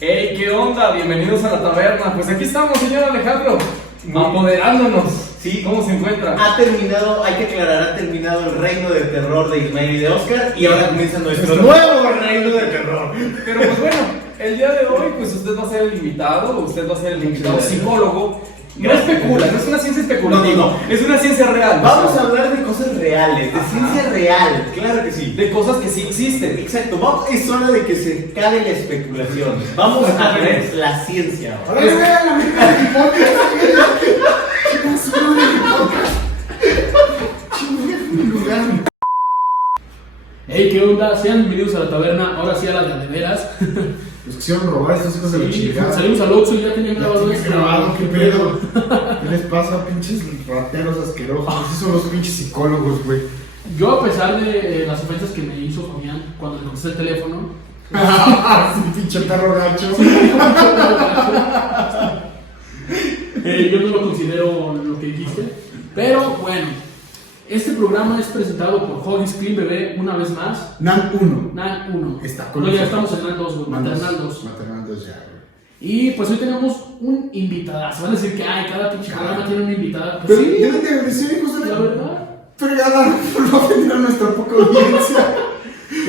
Hey, ¿qué onda? Bienvenidos a la taberna. Pues aquí estamos, señor Alejandro, apoderándonos. Sí. ¿Cómo se encuentra? Hay que aclarar, ha terminado el reino de terror de Ismael y de Oscar y ahora comienza nuestro nuevo reino de terror. Pero pues bueno, el día de hoy, pues usted va a ser el invitado, usted va a ser el invitado psicólogo. No especula, no es una ciencia especulativa, No. Es una ciencia real. Vamos a hablar de cosas reales, de ciencia real, claro que sí. de cosas que sí existen. Exacto, es hora de que se cabe la especulación. Vamos a ver la ciencia. Ahora le vean la mitad de mi podcast. Chingue mi lugar. Hey, ¿qué onda? Sean bienvenidos a la taberna, ahora sí a la de veras. Los quisieron robar estos hijos de la Sí, chingada. salimos al Oxxo y ya tenían Ya grabado tienen esto. grabado, qué pedo. ¿Qué les pasa, pinches rateros asquerosos? Así son los pinches psicólogos, güey. Yo, a pesar de las ofensas que me hizo Fabián cuando le contesté el teléfono, Sí, pinche perro gacho. yo no lo considero lo que dijiste. Pero bueno, este programa es presentado por Hoggies Clean Bebé una vez más. NAN 1. NAN 1. Está con No, ya nosotros. estamos en NAN 2, güey, Maternal 2. Maternal 2 ya, güey. Y pues hoy tenemos un invitado. Se van a decir que cada pinche programa tiene una invitada. Pues Pero sí, deben de decir, hijos de la la verdad. fregada, por no ofender a nuestra poca audiencia.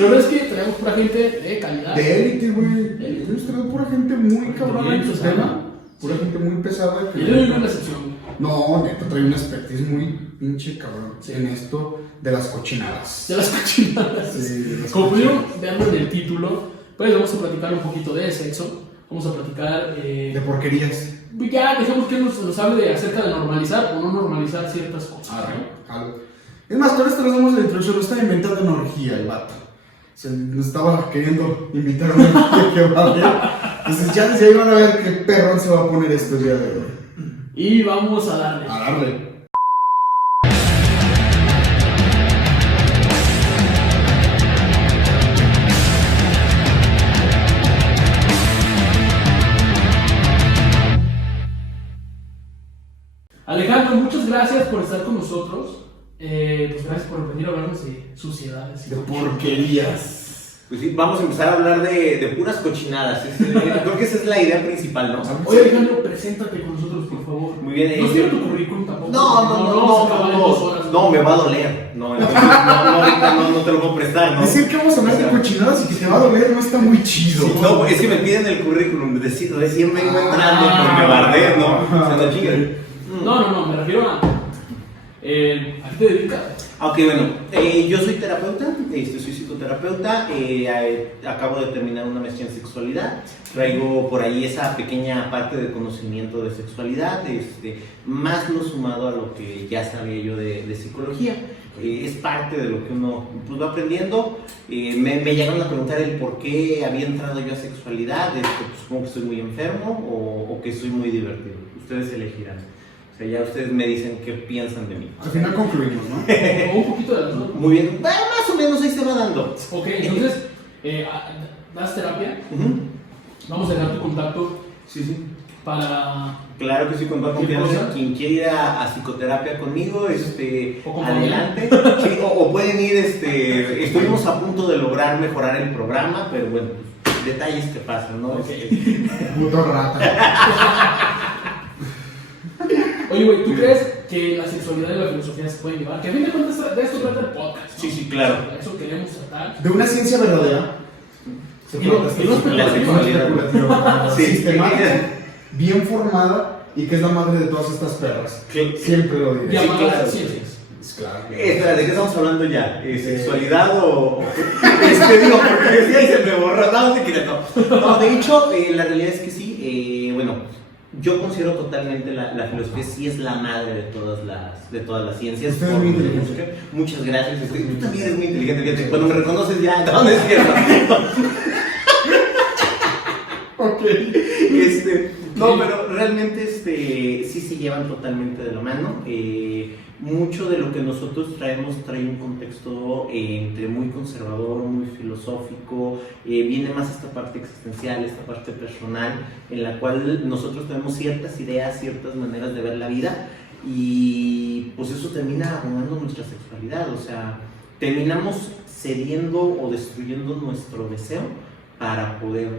La verdad es que traemos pura gente de calidad. De élite, güey. Élite. Hemos traído pura gente muy cabrona en Bien su pesada. tema. Pura gente muy pesada. Y yo doy una excepción. No, neta, trae una expertise muy pinche cabrón Sí. en esto de las cochinadas. De las cochinadas. Sí, de las Como pudieron cochinadas. verlo en el título, pues vamos a platicar un poquito de sexo. Vamos a platicar. De porquerías. Ya dejemos que nos hable acerca de normalizar o no normalizar ciertas cosas. Algo. Es más, con esto nos damos la introducción. No está inventando una orgía el vato. Se nos estaba queriendo invitar a una orgía que va a ver. Entonces ya desde ahí van a ver qué perrón se va a poner esto el día de hoy. Y vamos a darle. A darle. Alejandro, muchas gracias por estar con nosotros. Pues gracias por venir a hablarnos de suciedades. De porquerías. Pues sí, vamos a empezar a hablar de puras cochinadas. Creo que esa es la idea principal, ¿no? Oye, Alejandro, preséntate con nosotros, por favor. Muy bien. No quiero tu currículum tampoco. No, vamos a acabar en 2 horas. no, me va a doler. No, entonces, ahorita no te lo puedo prestar, ¿no? Decir que vamos a hablar de cochinadas y que te va a doler no está muy chido. Sí, no, es que me piden el currículum, decir, recién vengo entrando porque bardé, ¿no? O sea, no chingan. No, me refiero a. ¿A qué te dedicas? Ok, bueno, yo soy terapeuta, soy psicoterapeuta, acabo de terminar una maestría en sexualidad, traigo por ahí esa pequeña parte de conocimiento de sexualidad, más no sumado a lo que ya sabía yo de psicología. Es parte de lo que uno pues, va aprendiendo. Me llegaron a preguntar el por qué había entrado yo a sexualidad, pues, supongo que estoy muy enfermo o que soy muy divertido, ustedes elegirán. O sea, ya ustedes me dicen qué piensan de mí. Al final concluimos, ¿no? O un poquito de las dos. Muy bien, más o menos ahí se va dando. Ok, entonces, ¿das terapia? Ujú. Vamos a dejar tu contacto Sí. para. Claro que sí, con toda ¿Qué confianza. cosa? Quien quiera ir a psicoterapia conmigo, O con adelante. Sí, o pueden ir, estuvimos a punto de lograr mejorar el programa, pero bueno, detalles que pasan, ¿no? Ok. Puto rata. Oye, güey, ¿tú crees que la sexualidad y la filosofía se pueden llevar? Que a fin de cuentas de esto trata el podcast, ¿no? Sí, claro. Eso queremos tratar. De una ciencia verdadera. Se Y no- trata y no esta la sexualidad. especulativa, Sí. sistemática, bien formada y que es la madre de todas estas perras. Sí. Siempre lo diré. Llamadas claro. ciencias. Es claro. Espera, ¿de qué estamos hablando ya? ¿Sexualidad o...? Digo, porque decía y se me borra. No, te quiero, no. No, de hecho, la realidad es que sí. Bueno, yo considero totalmente la filosofía sí es la madre de todas las ciencias. Usted es muy inteligente. Muchas gracias. Tú también eres muy inteligente. Fíjate, cuando me reconoces ya, no es cierto. Ok. No, pero realmente sí se llevan totalmente de la mano. Mucho de lo que nosotros traemos trae un contexto entre muy conservador, muy filosófico, viene más esta parte existencial, esta parte personal, en la cual nosotros tenemos ciertas ideas, ciertas maneras de ver la vida y pues eso termina abonando nuestra sexualidad, o sea, terminamos cediendo o destruyendo nuestro deseo para poder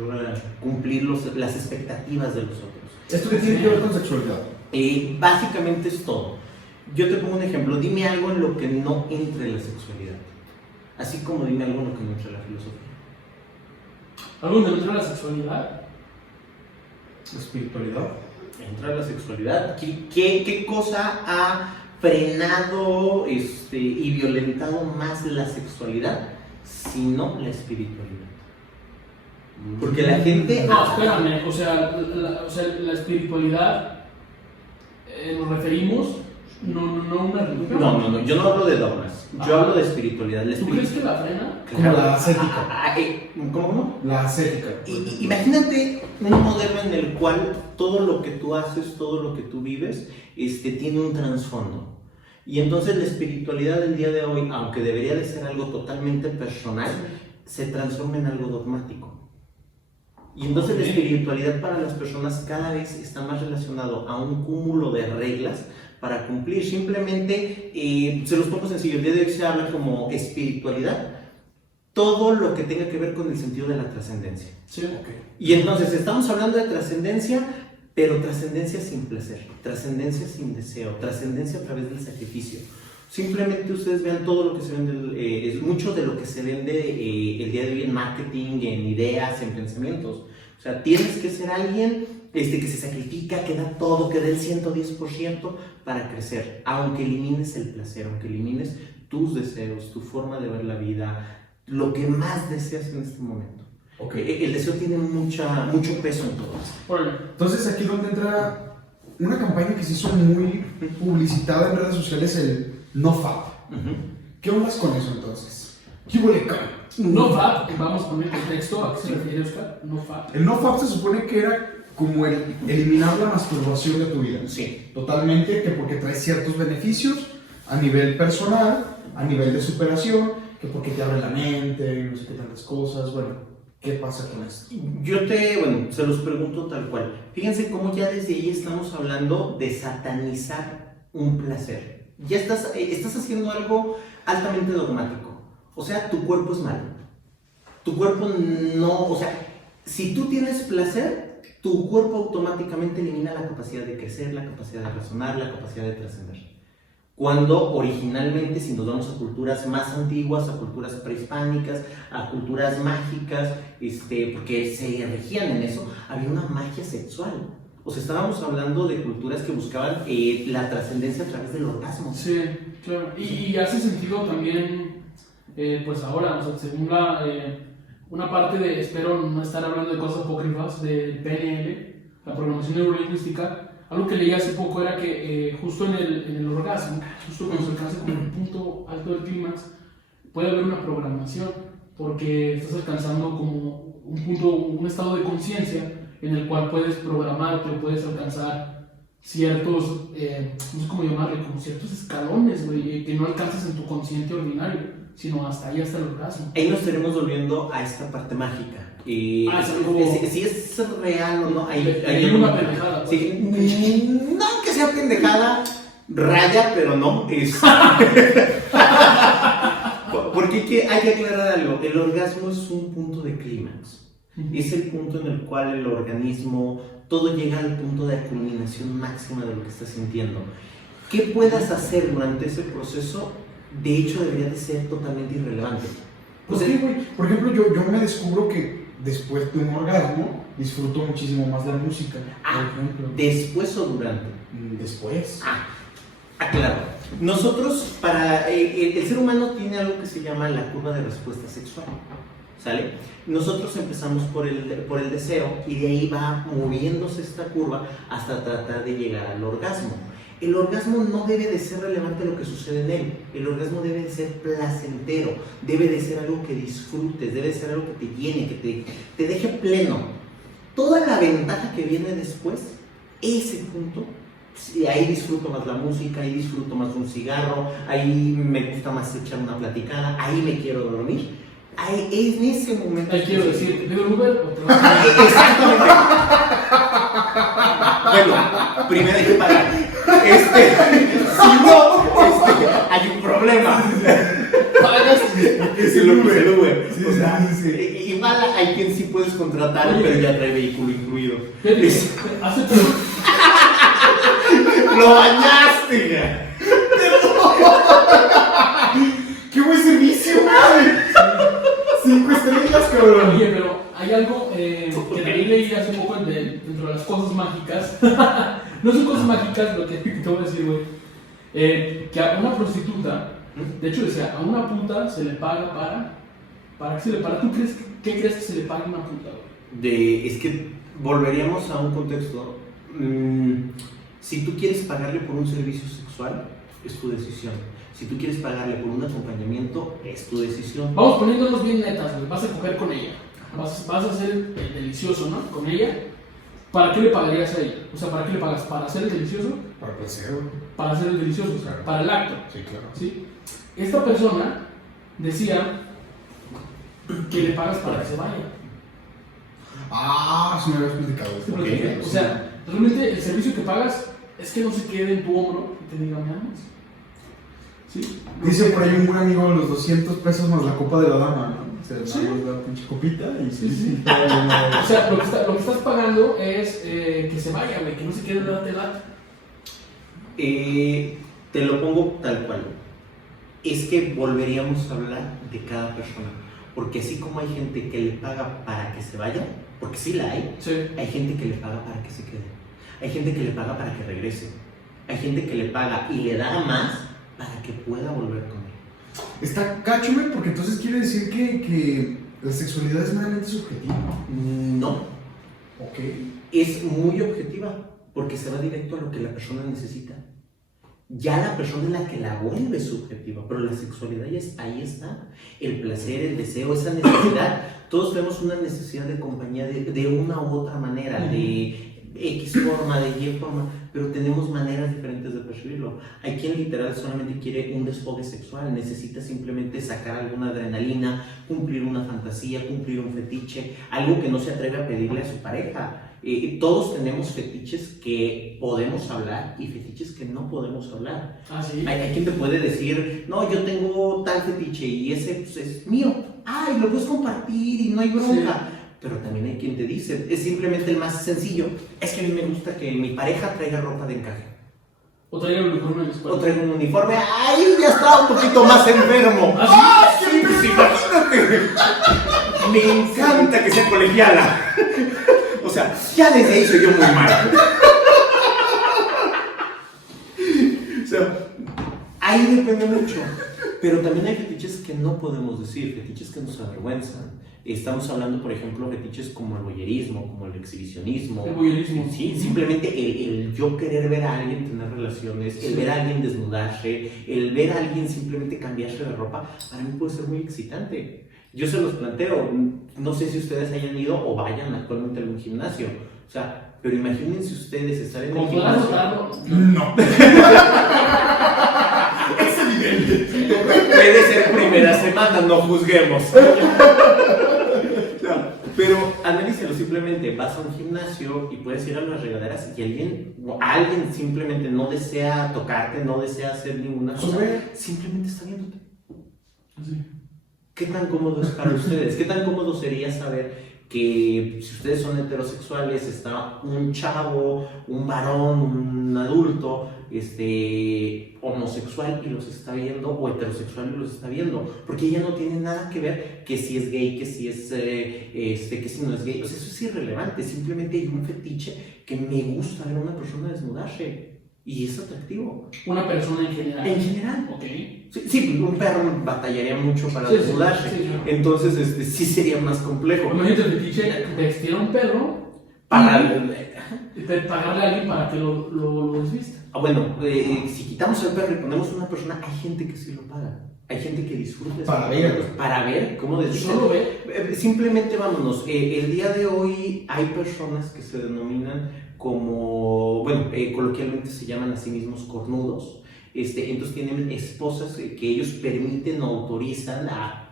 cumplir las expectativas de los otros. ¿Esto qué tiene que ver con sexualidad? Básicamente es todo. Yo te pongo un ejemplo, dime algo en lo que no entre la sexualidad, así como dime algo en lo que no entre la filosofía. ¿Algo que no entra la sexualidad? Espiritualidad. Entra la sexualidad. ¿Qué cosa ha frenado y violentado más la sexualidad, sino la espiritualidad? Porque la gente... No, espérame, o sea, la espiritualidad, nos referimos, no una religión. No, yo no hablo de dogmas, yo hablo de espiritualidad. ¿Tú crees que la frena? Como la ascética. ¿Cómo? La ascética. Imagínate un modelo en el cual todo lo que tú haces, todo lo que tú vives, tiene un trasfondo. Y entonces la espiritualidad del día de hoy, aunque debería de ser algo totalmente personal, se transforma en algo dogmático. Y entonces la espiritualidad para las personas cada vez está más relacionado a un cúmulo de reglas para cumplir. Simplemente, se los pongo sencillo, el día de hoy se habla como espiritualidad todo lo que tenga que ver con el sentido de la trascendencia. Sí, ok. Y entonces estamos hablando de trascendencia, pero trascendencia sin placer, trascendencia sin deseo, trascendencia a través del sacrificio. Simplemente ustedes vean todo lo que se vende, es mucho de lo que se vende el día de hoy en marketing, en ideas, en pensamientos. O sea, tienes que ser alguien que se sacrifica, que da todo, que da el 110% para crecer, aunque elimines el placer, aunque elimines tus deseos, tu forma de ver la vida, lo que más deseas en este momento. Okay. El deseo tiene mucho peso en todo esto. Entonces aquí donde entra una campaña que se hizo muy publicitada en redes sociales, el NoFap. ¿Qué ondas con eso entonces? ¿Qué huele acá? NoFap, vamos a poner el contexto, ¿a qué se refiere Oscar? NoFap. El NoFap se supone que era como el eliminar la masturbación de tu vida. Sí. Totalmente, que porque trae ciertos beneficios a nivel personal, a nivel de superación, que porque te abre la mente, no sé qué tantas cosas. Bueno, ¿qué pasa con esto? Se los pregunto tal cual. Fíjense cómo ya desde ahí estamos hablando de satanizar un placer. Ya estás haciendo algo altamente dogmático. O sea, tu cuerpo es malo. Tu cuerpo no... O sea, si tú tienes placer, tu cuerpo automáticamente elimina la capacidad de crecer, la capacidad de razonar, la capacidad de trascender. Cuando originalmente, si nos vamos a culturas más antiguas, a culturas prehispánicas, a culturas mágicas, porque se regían en eso, había una magia sexual. O sea, estábamos hablando de culturas que buscaban la trascendencia a través del orgasmo. Sí, claro. Y hace sentido también, pues ahora, o sea, según una parte de, espero no estar hablando de cosas apócrifas, del PNL, la programación neurolingüística. Algo que leí hace poco era que justo en el orgasmo, justo cuando se alcanza como el punto alto del clímax, puede haber una programación, porque estás alcanzando como un punto, un estado de conciencia en el cual puedes programarte o puedes alcanzar ciertos, no sé cómo llamarle, como ciertos escalones, güey, que no alcanzas en tu consciente ordinario, sino hasta ahí, hasta el orgasmo. Ahí nos estaremos volviendo a esta parte mágica. Si es real o no, hay una pendejada. Sí, no que sea pendejada, raya, pero no. Porque hay que aclarar algo: el orgasmo es un punto de clímax. Es el punto en el cual el organismo, todo llega al punto de culminación máxima de lo que estás sintiendo. ¿Qué puedas hacer durante ese proceso? De hecho, debería de ser totalmente irrelevante. ¿Por qué, güey? Por ejemplo, yo me descubro que después de un orgasmo disfruto muchísimo más de la música. Por ejemplo. ¿Después o durante? Después. Claro. Nosotros, el ser humano tiene algo que se llama la curva de respuesta sexual. ¿Sale? Nosotros empezamos por el deseo y de ahí va moviéndose esta curva hasta tratar de llegar al orgasmo. El orgasmo no debe de ser relevante lo que sucede en él. El orgasmo debe de ser placentero, debe de ser algo que disfrutes, debe de ser algo que te llene, que te deje pleno. Toda la ventaja que viene después, ese punto, ahí disfruto más la música, ahí disfruto más un cigarro, ahí me gusta más echar una platicada, ahí me quiero dormir. Ahí, en ese momento... Ahí quiero decir, ¿te digo Uber o te vas Exactamente. Bueno, primero hay que pagar. Si no, hay un problema. Pagas Es el Uber. Sí, O sea, sí. igual hay quien sí puede contratar, Oye. pero ya trae vehículo incluido. Fíjate, Es- hace poco, ¡Lo bañaste, ya! ¡Qué buen servicio, güey! 5 estrellas, cabrón. oye, pero hay algo que también leí hace poco dentro de las cosas mágicas. No son cosas mágicas lo que te voy a decir, güey. Que a una prostituta, de hecho decía, a una puta se le paga ¿para qué se le paga? ¿Tú crees, qué crees que se le paga a una puta, güey? Es que volveríamos a un contexto. Si tú quieres pagarle por un servicio sexual, es tu decisión. Si tú quieres pagarle por un acompañamiento, es tu decisión. Vamos poniéndonos bien netas, güey. Vas a coger con ella. Vas a hacer el delicioso, ¿no? Con ella. ¿Para qué le pagarías a ella? O sea, ¿para qué le pagas? ¿Para hacer el delicioso? Para placer, güey. Para hacer el delicioso, o sea, para el acto. Sí, claro. ¿Sí? Esta persona decía que le pagas para que se vaya. Ah, sí me habías platicado esto. O sea, realmente el servicio que pagas es que no se quede en tu hombro y te diga, me amas. ¿Sí? Dice por ahí un buen amigo los 200 pesos más la copa de la dama, ¿no? O sea, Sí. la pinche copita y Sí, sí. está O sea, lo que estás pagando es que se vaya, güey, que no se quede de date lata. Te lo pongo tal cual. Es que volveríamos a hablar de cada persona. Porque así como hay gente que le paga para que se vaya, porque sí la hay, Sí. hay gente que le paga para que se quede. Hay gente que le paga para que regrese. Hay gente que le paga y le da más para que pueda volver con él. Está cacho, güey, porque entonces quiere decir que la sexualidad es meramente subjetiva. No, Ok. es muy objetiva porque se va directo a lo que la persona necesita. Ya la persona es la que la vuelve subjetiva, pero la sexualidad ya ahí está. El placer, el deseo, esa necesidad. Todos tenemos una necesidad de compañía de una u otra manera, de X forma, de Y forma, pero tenemos maneras diferentes de percibirlo. Hay quien literal solamente quiere un desfogue sexual, necesita simplemente sacar alguna adrenalina, cumplir una fantasía, cumplir un fetiche, algo que no se atreve a pedirle a su pareja. Todos tenemos fetiches que podemos hablar y fetiches que no podemos hablar. Ah, sí. Hay quien te puede decir, no, yo tengo tal fetiche y ese pues, es mío. Ay, lo puedes compartir y no hay bronca. Sí. Pero también hay quien te dice, es simplemente el más sencillo, es que a mí me gusta que mi pareja traiga ropa de encaje. O traiga el uniforme de la escuela. O traiga un uniforme, ay, ya está un poquito más enfermo. ¿Ah, sí, pues imagínate. Me encanta que sea colegiala. O sea, ya desde ahí soy yo muy mal. O sea, ahí depende mucho. Pero también hay fetiches que no podemos decir, fetiches que nos avergüenzan. Estamos hablando, por ejemplo, fetiches como el voyerismo, como el exhibicionismo. El voyerismo. Sí, simplemente el yo querer ver a alguien tener relaciones, el ver a alguien desnudarse, el ver a alguien simplemente cambiarse de ropa, para mí puede ser muy excitante. Yo se los planteo, no sé si ustedes hayan ido o vayan actualmente a algún gimnasio, o sea, pero imagínense ustedes estar en el Como podrás gimnasio. notarlo, No. Es evidente. Puede ser primera semana, no juzguemos. No, pero analícelo, simplemente vas a un gimnasio y puedes ir a las regaderas y alguien simplemente no desea tocarte, no desea hacer ninguna cosa, simplemente está viéndote. Sí. ¿Qué tan cómodo es para ustedes? ¿Qué tan cómodo sería saber que si ustedes son heterosexuales está un chavo, un varón, un adulto, homosexual y los está viendo, o heterosexual y los está viendo? Porque ya no tiene nada que ver que si es gay, que si es que si no es gay. O sea, eso es irrelevante. Simplemente hay un fetiche que me gusta ver a una persona desnudarse y es atractivo. Una persona en general. En general. Ok. Sí, un perro batallaría mucho para Sí, desnudarse. sí, sí. Entonces, sí sería más complejo. Imagínate el fetiche de vestir a un perro Para y pagarle a alguien para que lo desvista. bueno, si quitamos al perro y ponemos una persona, hay gente que sí lo paga. Hay gente que disfruta. Para ver. Para ver cómo desvista. Solo ve. Simplemente vámonos. El día de hoy hay personas que se denominan como, coloquialmente se llaman a sí mismos cornudos. Entonces tienen esposas que ellos permiten o autorizan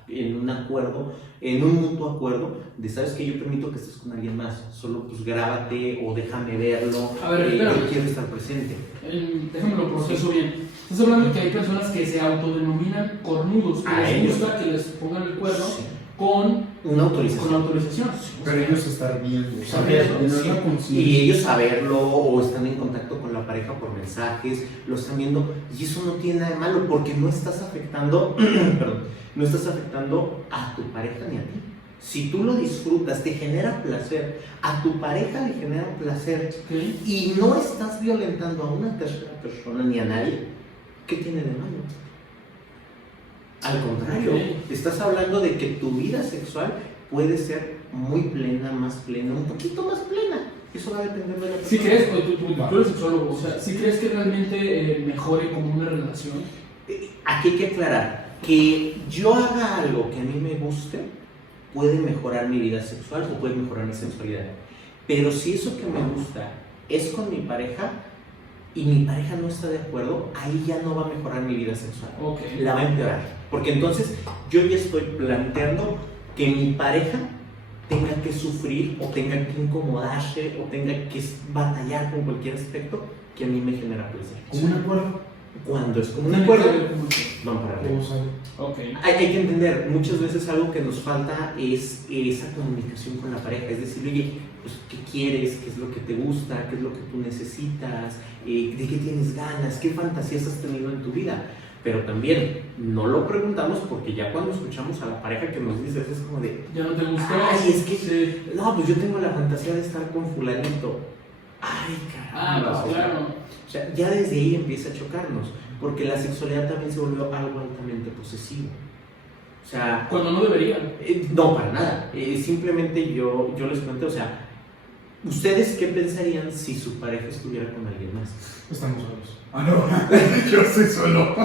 en un acuerdo, en un mutuo acuerdo, de sabes que yo permito que estés con alguien más, solo pues grábate o déjame verlo, A ver, espérame. yo quiero estar presente. Déjame lo proceso bien. Estás hablando que hay personas que se autodenominan cornudos, que A les ellos. gusta que les pongan el cuerno Sí. con Una autorización. Con autorización. Pero ellos estar viendo, Saberlo, tener sí. la conciencia. Y ellos saberlo o están en contacto con la pareja por mensajes, lo están viendo y eso no tiene nada de malo porque no estás afectando, perdón, no estás afectando a tu pareja ni a ti. Si tú lo disfrutas, te genera placer, a tu pareja le genera placer Okay. y no estás violentando a una tercera persona ni a nadie, ¿qué tiene de malo? Al contrario, Ok. estás hablando de que tu vida sexual puede ser muy plena, más plena, un poquito más plena. Eso va a depender de la persona. ¿Sí crees, tú eres sexólogo, o sea, ¿sí crees que realmente mejore como una relación? Aquí hay que aclarar que yo haga algo que a mí me guste puede mejorar mi vida sexual o puede mejorar mi sexualidad. Pero si eso que me gusta es con mi pareja y mi pareja no está de acuerdo, ahí ya no va a mejorar mi vida sexual. Ok. La va a empeorar. Porque entonces yo ya estoy planteando que mi pareja tenga que sufrir o tenga que incomodarse o tenga que batallar con cualquier aspecto que a mí me genera placer. Como un acuerdo. Cuando es como un Tiene acuerdo, que ver con- van para arriba. Todos saben. Ok. Hay que entender, muchas veces algo que nos falta es esa comunicación con la pareja, es decir, oye, pues, ¿qué quieres? ¿Qué es lo que te gusta? ¿Qué es lo que tú necesitas? ¿De qué tienes ganas? ¿Qué fantasías has tenido en tu vida? Pero también no lo preguntamos porque ya cuando escuchamos a la pareja que nos dice eso es como de, ¿Ya no te gustó? ay, es que, Sí. no, pues yo tengo la fantasía de estar con fulanito. Ay, caramba. Ah, pues claro. O sea, ya desde ahí empieza a chocarnos, porque la sexualidad también se volvió algo altamente posesivo. O sea, Cuando no deberían. no, para nada. Simplemente yo les planteo, o sea, ¿ustedes qué pensarían si su pareja estuviera con alguien más? Estamos solos. Ah, no. Yo soy solo.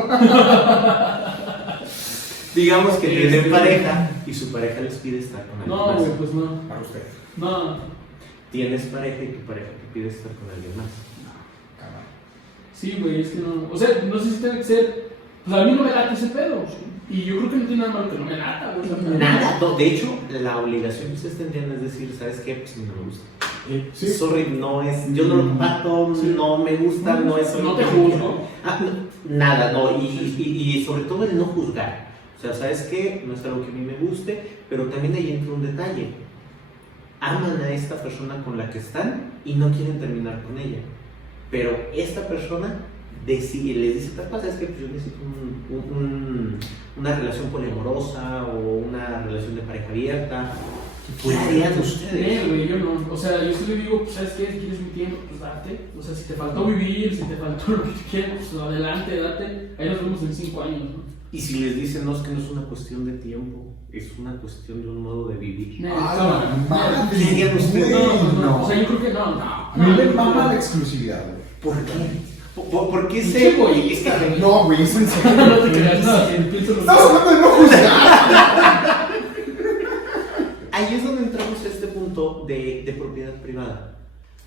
Digamos que tienen Sí. pareja y su pareja les pide estar con alguien No, más. güey, pues no. Para usted. No. Tienes pareja y tu pareja te pide estar con alguien más. Cabrón. Sí, güey, es que no. O sea, no sé si tiene que ser. Pues a mí no me late ese pedo. Y yo creo que no tiene nada malo que no me lata, güey. O sea, Nada, no, de hecho, la obligación que ustedes tendrían es decir, ¿sabes qué? Pues a mí no me gusta. Sí. Sorry, no es, yo no lo comparto, Sí. no me gusta, no es No algo te que juzgo. quiera. Nada, no, y sobre todo el no juzgar. O sea, ¿sabes qué? No es algo que a mí me guste, pero también ahí entra un detalle. Aman a esta persona con la que están y no quieren terminar con ella. Pero esta persona decide, les dice, ¿sabes qué? Pues yo necesito una relación poliamorosa o una relación de pareja abierta. ¿Qué harían ustedes? Güey, yo no. O sea, yo sí le digo, pues, ¿sabes qué? Si quieres mi tiempo, pues date. O sea, si te faltó vivir, si te faltó lo que tú quieras, pues adelante, date. Ahí nos vemos en 5 años, ¿no? Y si les dicen, no, es que no es una cuestión de tiempo, es una cuestión de un modo de vivir. ¡Ah, la madre! ¿Qué harían ustedes? No. O sea, yo creo que no. A mí me mama la exclusividad, güey. ¿Por qué? ¿Por qué Sí, se güey. es que No, güey, es en serio. No te creas, no. Pienso lo Estamos hablando de no juzgar. ahí es donde entramos a este punto de propiedad privada.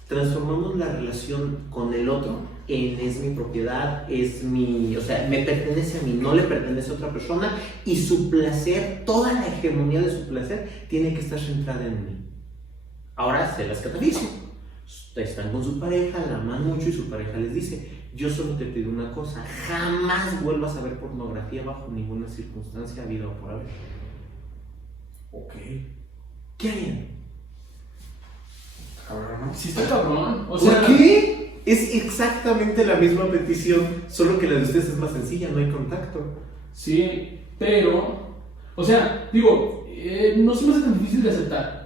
Transformamos la relación con el otro en es mi propiedad, es mi, o sea, me pertenece a mí, no le pertenece a otra persona y su placer, toda la hegemonía de su placer tiene que estar centrada en mí. Ahora se las catalizo. Están con su pareja, la aman mucho y su pareja les dice, yo solo te pido una cosa, jamás vuelvas a ver pornografía bajo ninguna circunstancia, habido o por haber. Ok. ¿Qué harían? Cabrón, ¿no? Sí está cabrón. O sea, ¿Por qué? Es exactamente la misma petición, solo que la de ustedes es más sencilla, no hay contacto. sí, pero... O sea, digo, no se me hace tan difícil de aceptar.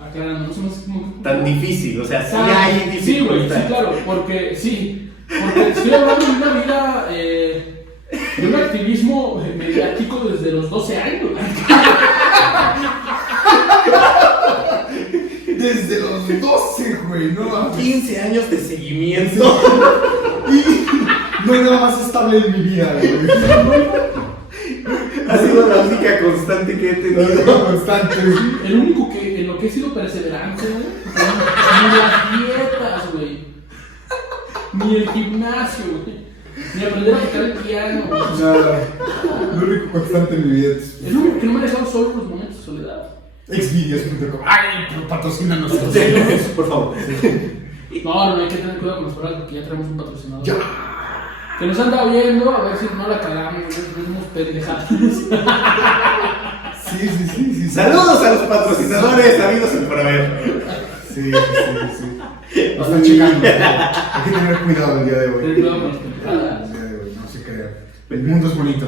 Aclarando, no se me hace como... Tan difícil, o sea, sí Ah, hay sí, güey, dificultad. sí, claro, porque estoy hablando de una vida, de un activismo mediático desde los 12 años. Desde los 12, güey, no mames. 15 años de seguimiento. Y no hay nada más estable en mi vida, güey. Ha sido la única constante que he tenido. Constante, güey. El único que en lo que he sido perseverante, güey, ni las dietas, güey, ni el gimnasio, güey, ni aprender a tocar el piano, güey. Nada. Lo único constante en mi vida es Es lo único que no me ha dejado solo en los momentos de soledad. Xvideos.com. Ay, pero patrocínanos. Por favor. No, hay que tener cuidado con las palabras porque ya tenemos un patrocinador. Ya. Que nos anda viendo, a ver si no la cagamos, no tenemos pendejadas. Sí. Saludos a los patrocinadores, amigos y por haber. Sí. Lo están checando. Hay que tener cuidado el día de hoy. Ten cuidado con las temporadas. El día de hoy, no se crean. El mundo es bonito.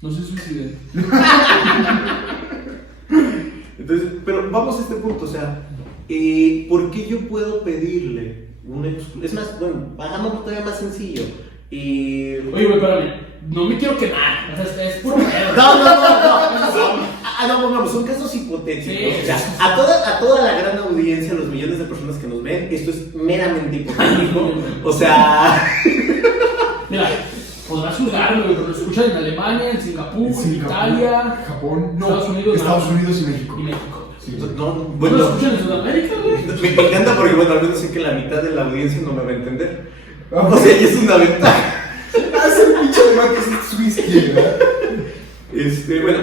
No se suiciden. Entonces, pero vamos a este punto, o sea, ¿por qué yo puedo pedirle una exclusión? Es más, bueno, bajamos todavía más sencillo. Oye, güey, espérame. No me quiero quemar. O sea, es puro pedo. No, son casos hipotéticos. Sí. O sea, a toda la gran audiencia, los millones de personas que nos ven, esto es meramente hipotético. O sea, Mira, podrás juzgarlo, pero lo escuchan en Alemania, en Singapur, en Italia, Japón, no, Estados Unidos y México. y México. Sí. no, ¿No bueno, lo escuchan en Sudamérica, güey? me encanta porque, bueno, al menos sé que la mitad de la audiencia no me va a entender. O sea, y es una ventaja. Haz el pinche debate es su izquierda. Bueno,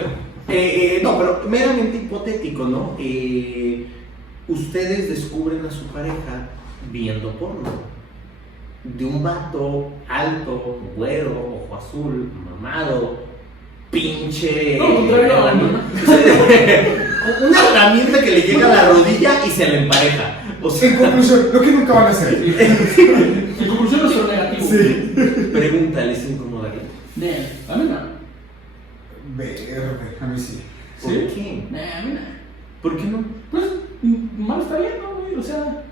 no, pero meramente hipotético, ¿no? Ustedes descubren a su pareja viendo porno. De un vato alto, güero, ojo azul, mamado, pinche. No, contrario a una herramienta que le llega a la rodilla y se le empareja. O En sea, conclusión, lo que nunca van a hacer. En conclusión, nuestro negativo. Sí. pregunta, ¿les incomodaría? A mí no. Verde, a mí sí. ¿Por ¿Sí? qué? A mí no. ¿Por qué no? Pues, mal está bien, ¿no, güey? O sea,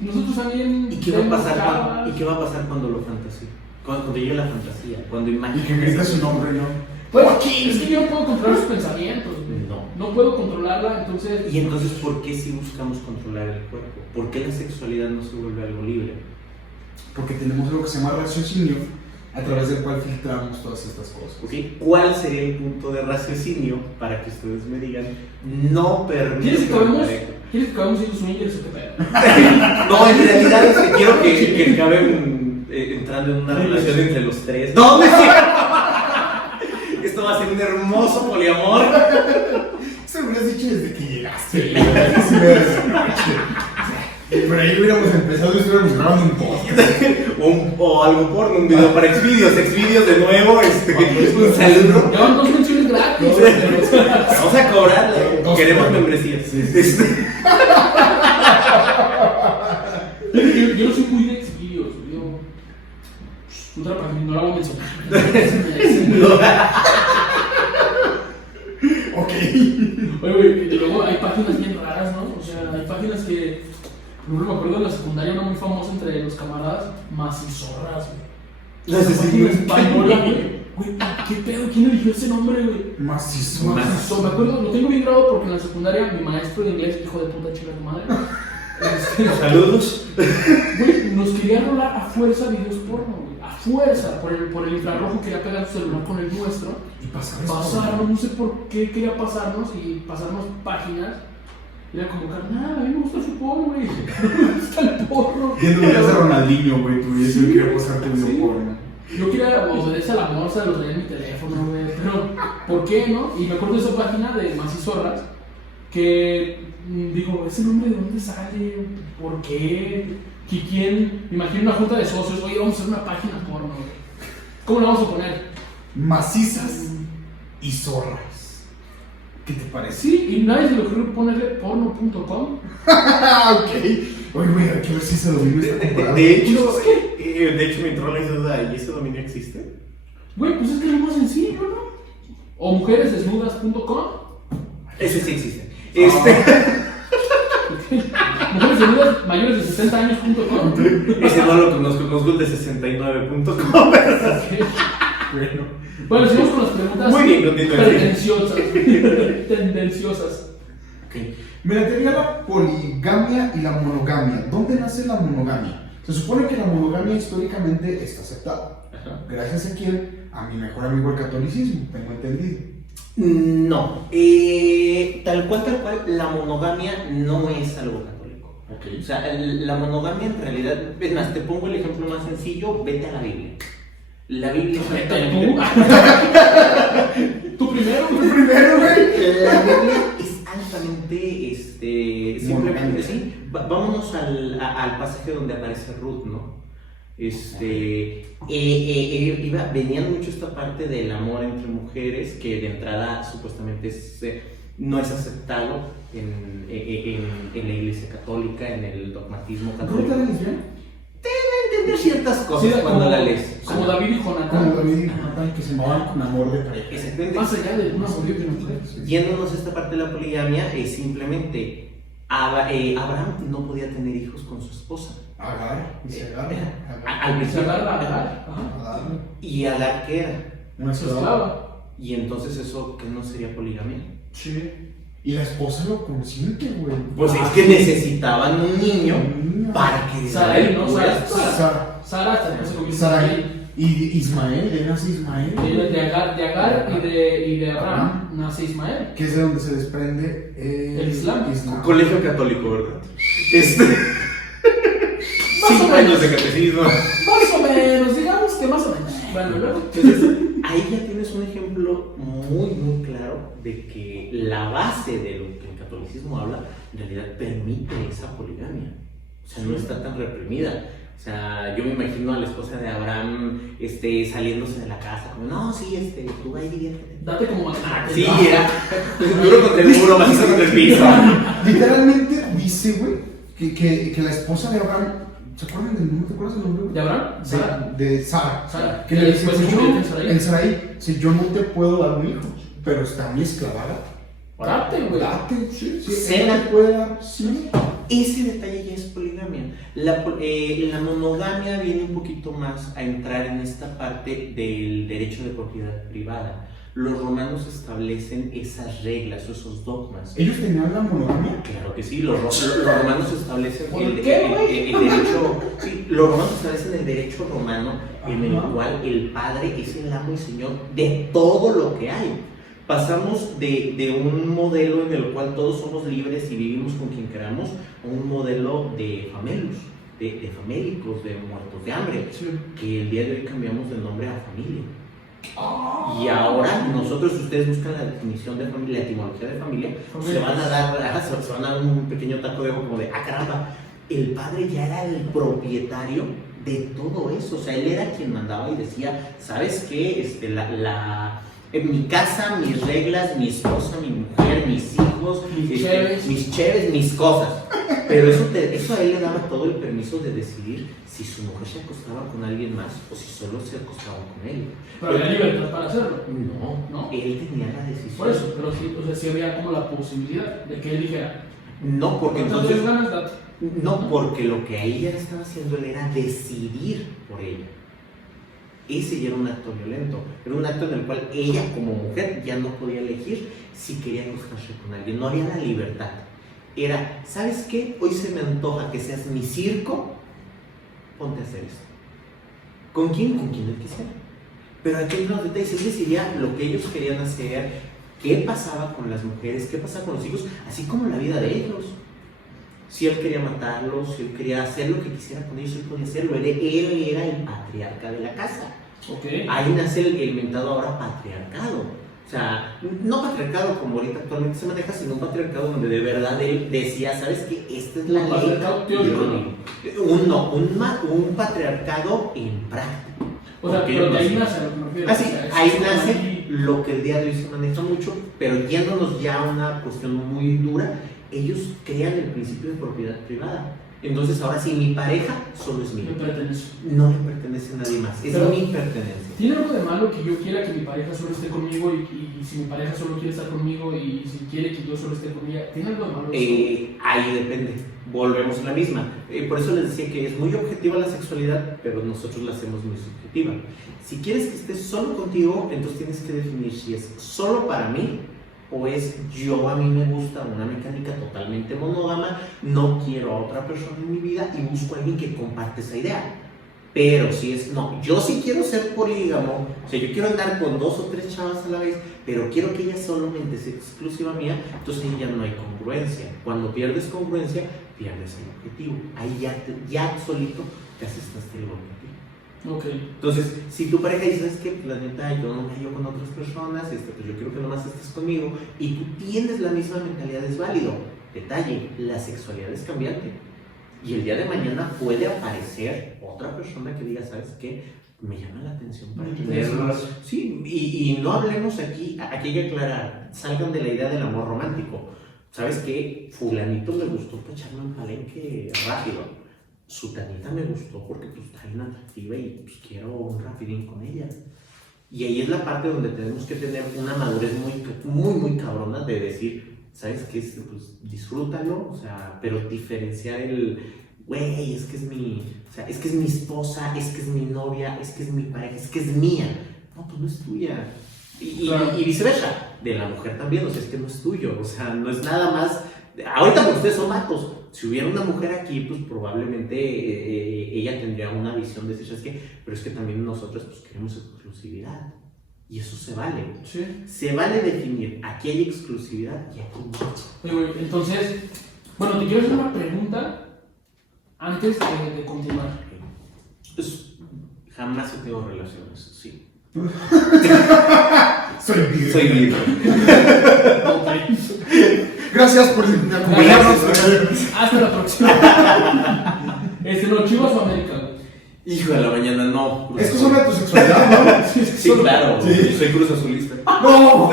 nosotros también. ¿Y qué va a tenemos pasar, chavas. ¿y qué va a pasar cuando lo fantasee? Cuando llegue la fantasía, cuando Y imagine. que grita su nombre, ¿no? Pues, es que yo no puedo controlar sus pensamientos, güey. No. No puedo controlarla, entonces. Y entonces, ¿por qué si buscamos controlar el cuerpo? ¿Por qué la sexualidad no se vuelve algo libre? Porque tenemos algo que se llama raciocinio, a través del cual filtramos todas estas cosas. ¿Ok? ¿Cuál sería el punto de raciocinio para que ustedes me digan no permito? ¿Quieres que acabemos siendo swingers o qué pedo? No, en realidad es que quiero que acaben entrando en una relación entre los tres. ¡No, me Esto va a ser un hermoso poliamor. Eso lo hubieras dicho desde que llegaste. Sí, por ahí hubiéramos empezado y estuviéramos grabando un podcast. O algo porno, un video para Xvideos de nuevo, un saludo. Llevan 2 menciones gratis. Vamos a cobrarle. Queremos membresías. Sí. Yo no soy muy de Xvideos, yo. Otra página, no la voy a mencionar. Ok. Oye, güey, y luego hay páginas bien raras, ¿no? O sea, hay páginas que. No me acuerdo de la secundaria, una muy famosa entre los camaradas, Macizorras, güey. Las de Página española, güey. Güey, ¿qué pedo? ¿Quién eligió ese nombre, güey? Macizo. Macizo. Me acuerdo, lo tengo bien grabado porque en la secundaria mi maestro de inglés, hijo de puta, chica tu madre. Saludos. Güey, nos quería rolar a fuerza videos porno, güey. A fuerza. Por el infrarrojo quería pegar su celular con el nuestro. Y Pasaron, no sé por qué quería pasarnos y pasarnos páginas. Era como, carnal, a mí me gusta su porno, güey. Me gusta el porno. Viendo videos de Ronaldinho, güey, tú y eso yo quería pasarte un Sí. video porno. Yo quería obedecer a la morsa, los traía en mi teléfono, güey. Pero, ¿por qué, no? Y me acuerdo de esa página de Macizorras que digo, ¿ese nombre de dónde sale? ¿Por qué? ¿Quién? Me imagino una junta de socios, oye, vamos a hacer una página porno, güey. ¿Cómo le vamos a poner? Macizas y zorras. ¿Qué te parece? Sí, y nadie se le ocurrió ponerle porno.com. Ok. Oye, güey, hay que ver si ese dominio está comprado. De hecho, me entró la duda, ¿y ese dominio existe? Güey, pues es que es lo más sencillo, ¿no? O mujeresdesnudas.com. Ese sí existe. Mujeres desnudas mayores de 60 años.com. Ese no lo conozco, conozco el de 69.com. Bueno, seguimos con las preguntas. Muy bien, continúa. Tendenciosas. Ok. Me latería la poligamia y la monogamia. ¿Dónde nace la monogamia? Se supone que la monogamia históricamente está aceptada. Gracias a quién? A mi mejor amigo el catolicismo, tengo entendido. No, tal cual, la monogamia no es algo católico. Ok. O sea, la monogamia en realidad, es más, te pongo el ejemplo más sencillo, vete a la Biblia. La Biblia es ¿Tú primero? ¿Tú primero, güey? La Biblia es altamente, simplemente, Monogamia. sí. Vámonos al pasaje donde aparece Ruth, ¿no? Venían mucho esta parte del amor entre mujeres, que de entrada supuestamente no es aceptado en la Iglesia Católica, en el dogmatismo ¿Cómo católico. te la lesbiana? Entender ciertas cosas Sí, cuando como- la lees. Como David y Como Jonathan. David y Jonathan, que se amaban con amor de pareja. Exactamente. Más allá de una judía que no puede. Yéndonos a esta parte de la poligamia, es simplemente Abraham no podía tener hijos con su esposa. Agar, y se agarra. Al Se principio. agarra a Agar. Ajá. Agar. ¿Y Agar qué era? Una esclava. Esclava. Y entonces eso, ¿qué no sería poligamia? Sí. Y la esposa lo consiente, güey. Pues es que necesitaban un niño para que Sarai, ¿no? Sara- Sara. Sara hasta después se convirtió en Sarai. Sarai. Y Ismael, él nace Ismael. De Agar y de Abraham nace Ismael. Que es de donde se desprende El Islam. Colegio católico, ¿verdad? Más o 5 años menos. de catecismo. Más o menos, digamos que más o menos. Bueno, luego. Entonces, ahí ya tienes un ejemplo muy claro de que la base de lo que el catolicismo habla, en realidad permite esa poligamia. O sea, no está tan reprimida. O sea, yo me imagino a la esposa de Abraham saliéndose de la casa, como, no, sí, tú ahí diviértete. Date como más. Sí, era duro contra el muro, macizo contra el piso. Literalmente dice, güey, que la esposa de Abraham. ¿Se acuerdan del nombre? ¿Te acuerdas del nombre? ¿De Abraham? Sara. De Sara. Sara. Que le dice, Después se yo, convierte en Sarai. el Sarai, si yo no te puedo dar un hijo, pero está mi esclavada. Date, güey. Date, sí, sí. Cena. Ella te puede dar, sí. Ese detalle ya es poligamia. La monogamia viene un poquito más a entrar en esta parte del derecho de propiedad privada. Los romanos establecen esas reglas, esos dogmas. ¿Ellos tenían la monogamia? Claro que sí, los romanos establecen ¿Por el qué, güey? derecho. Sí, los romanos establecen el derecho romano en el Ajá. cual el padre es el amo y señor de todo lo que hay. Pasamos de un modelo en el cual todos somos libres y vivimos con quien queramos a un modelo de famelos, de famélicos, de muertos de hambre, Sí. que el día de hoy cambiamos de nombre a familia. Y ahora nosotros, si ustedes buscan la definición de familia, la etimología de familia, se van a dar un pequeño taco de ojo como de, caramba, el padre ya era el propietario de todo eso. O sea, él era quien mandaba y decía, ¿sabes qué? En mi casa, mis reglas, mi esposa, mi mujer, mis hijos, mis cheves, mis cosas. Pero eso a él le daba todo el permiso de decidir si su mujer se acostaba con alguien más o si solo se acostaba con él. Pero había libertad para hacerlo. No, él tenía la decisión. Por eso, pero sí, o sea, sí había como la posibilidad de que él dijera. No, porque Entonces entonces... ganas, date. No, porque lo que ella estaba haciendo él era decidir por ella. Ese ya era un acto violento. Era un acto en el cual ella como mujer ya no podía elegir si quería acostarse con alguien. No había la libertad. Era, ¿sabes qué? Hoy se me antoja que seas mi circo. Ponte a hacer esto. ¿Con quién? Con quien él quisiera. Pero aquí hay unos detalles. Él decidía lo que ellos querían hacer, qué pasaba con las mujeres, qué pasaba con los hijos, así como la vida de ellos. Si él quería matarlos, si él quería hacer lo que quisiera con ellos, él podía hacerlo. Él era el patriarca de la casa. Ok. Ahí nace el mentado ahora patriarcado. O sea, no patriarcado como ahorita actualmente se maneja, sino un patriarcado donde de verdad él decía, ¿sabes qué? Esta es la Un ley. patriarcado teórico, Un patriarcado en práctica. O sea, Porque pero de no ahí sé. nace lo que me refiero. Ah, sí, O sea, ahí es como nace ahí- lo que el día de hoy se maneja mucho, pero yéndonos ya a una cuestión muy dura, ellos crean el principio de propiedad privada. Entonces ahora sí, mi pareja solo es Me mía. pertenece. No le pertenece a nadie más, es Pero- mi pertenencia. ¿Tiene algo de malo que yo quiera que mi pareja solo esté conmigo y si mi pareja solo quiere estar conmigo y si quiere que yo solo esté con ella? ¿Tiene algo de malo eso? Ahí depende, volvemos a la misma. Por eso les decía que es muy objetiva la sexualidad, pero nosotros la hacemos muy subjetiva. Si quieres que esté solo contigo, entonces tienes que definir si es solo para mí o es a mí me gusta una mecánica totalmente monógama, no quiero a otra persona en mi vida y busco a alguien que comparte esa idea. Pero si es, no, yo sí quiero ser polígamo, o sea, yo quiero andar con 2 o 3 chavas a la vez, pero quiero que ella solamente sea exclusiva mía, entonces ahí ya no hay congruencia. Cuando pierdes congruencia, pierdes el objetivo. Ahí ya solito te asestaste el objetivo. Ok. Entonces, si tu pareja dice, ¿sabes qué? La neta, yo no me hallo con otras personas, pues yo quiero que nomás estés conmigo, y tú tienes la misma mentalidad, es válido. Detalle, la sexualidad es cambiante. Y el día de mañana puede aparecer otra persona que diga, ¿sabes qué? Me llama la atención para tener... Sí, y no hablemos aquí hay que aclarar, salgan de la idea del amor romántico. ¿Sabes qué? Fulanito me gustó para echarme un palenque rápido. Sutanita me gustó porque pues está bien atractiva y pues quiero un rapidín con ella. Y ahí es la parte donde tenemos que tener una madurez muy cabrona de decir, ¿sabes qué? Pues disfrútalo, o sea, pero diferenciar el, güey, es que es mi esposa, es que es mi novia, es que es mi pareja, es que es mía. No, pues no es tuya. Y viceversa, de la mujer también, o sea, es que no es tuyo, o sea, no es nada más. Ahorita porque ustedes son vatos, si hubiera una mujer aquí, pues probablemente ella tendría una visión de decir, ¿sabes qué? Pero es que también nosotros pues queremos exclusividad. Y eso se vale. Sí. Se vale definir, aquí hay exclusividad y aquí no. Oye, güey, entonces, bueno, te quiero hacer una pregunta antes de continuar. Pues jamás he tenido relaciones, sí. Soy virgo. Ok. Gracias por acompañarnos. Hasta la próxima. ¿No, Chivas o América, güey? Hijo de la mañana, no. Esto es sobre tu sexualidad, ¿no? Sí, claro. Sí. Soy cruz azulista. ¡No!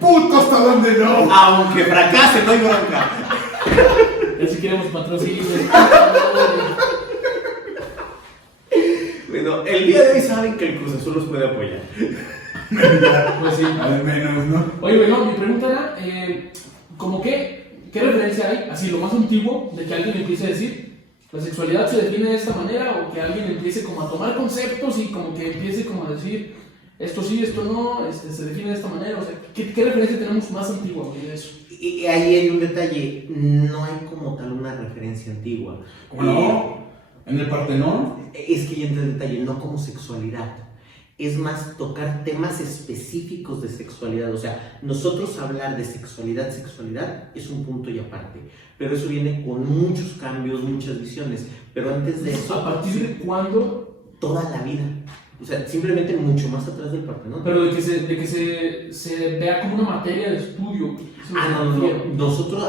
¡Puto hasta donde no! Aunque fracase, no hay bronca. Ya si queremos patrocinio. Bueno, el día de hoy saben que el Cruz Azul los puede apoyar. Pues sí. Al menos, ¿no? Oye, bueno, mi pregunta era, como que, ¿qué referencia hay, así lo más antiguo, de que alguien empiece a decir, la sexualidad se define de esta manera, o que alguien empiece como a tomar conceptos y como que empiece como a decir, esto sí, esto no, se define de esta manera, o sea, ¿qué referencia tenemos más antigua, güey, de eso? Y ahí hay un detalle, no hay como tal una referencia antigua. ¿Cómo no? ¿En el Partenón? Es que ya entra el detalle, no como sexualidad. Es más tocar temas específicos de sexualidad. O sea, nosotros hablar de sexualidad es un punto y aparte. Pero eso viene con muchos cambios, muchas visiones. Pero antes de eso... ¿A partir de cuándo? Toda la vida. O sea, simplemente mucho más atrás del Partenón. Pero de que se vea como una materia de estudio. No. Nosotros,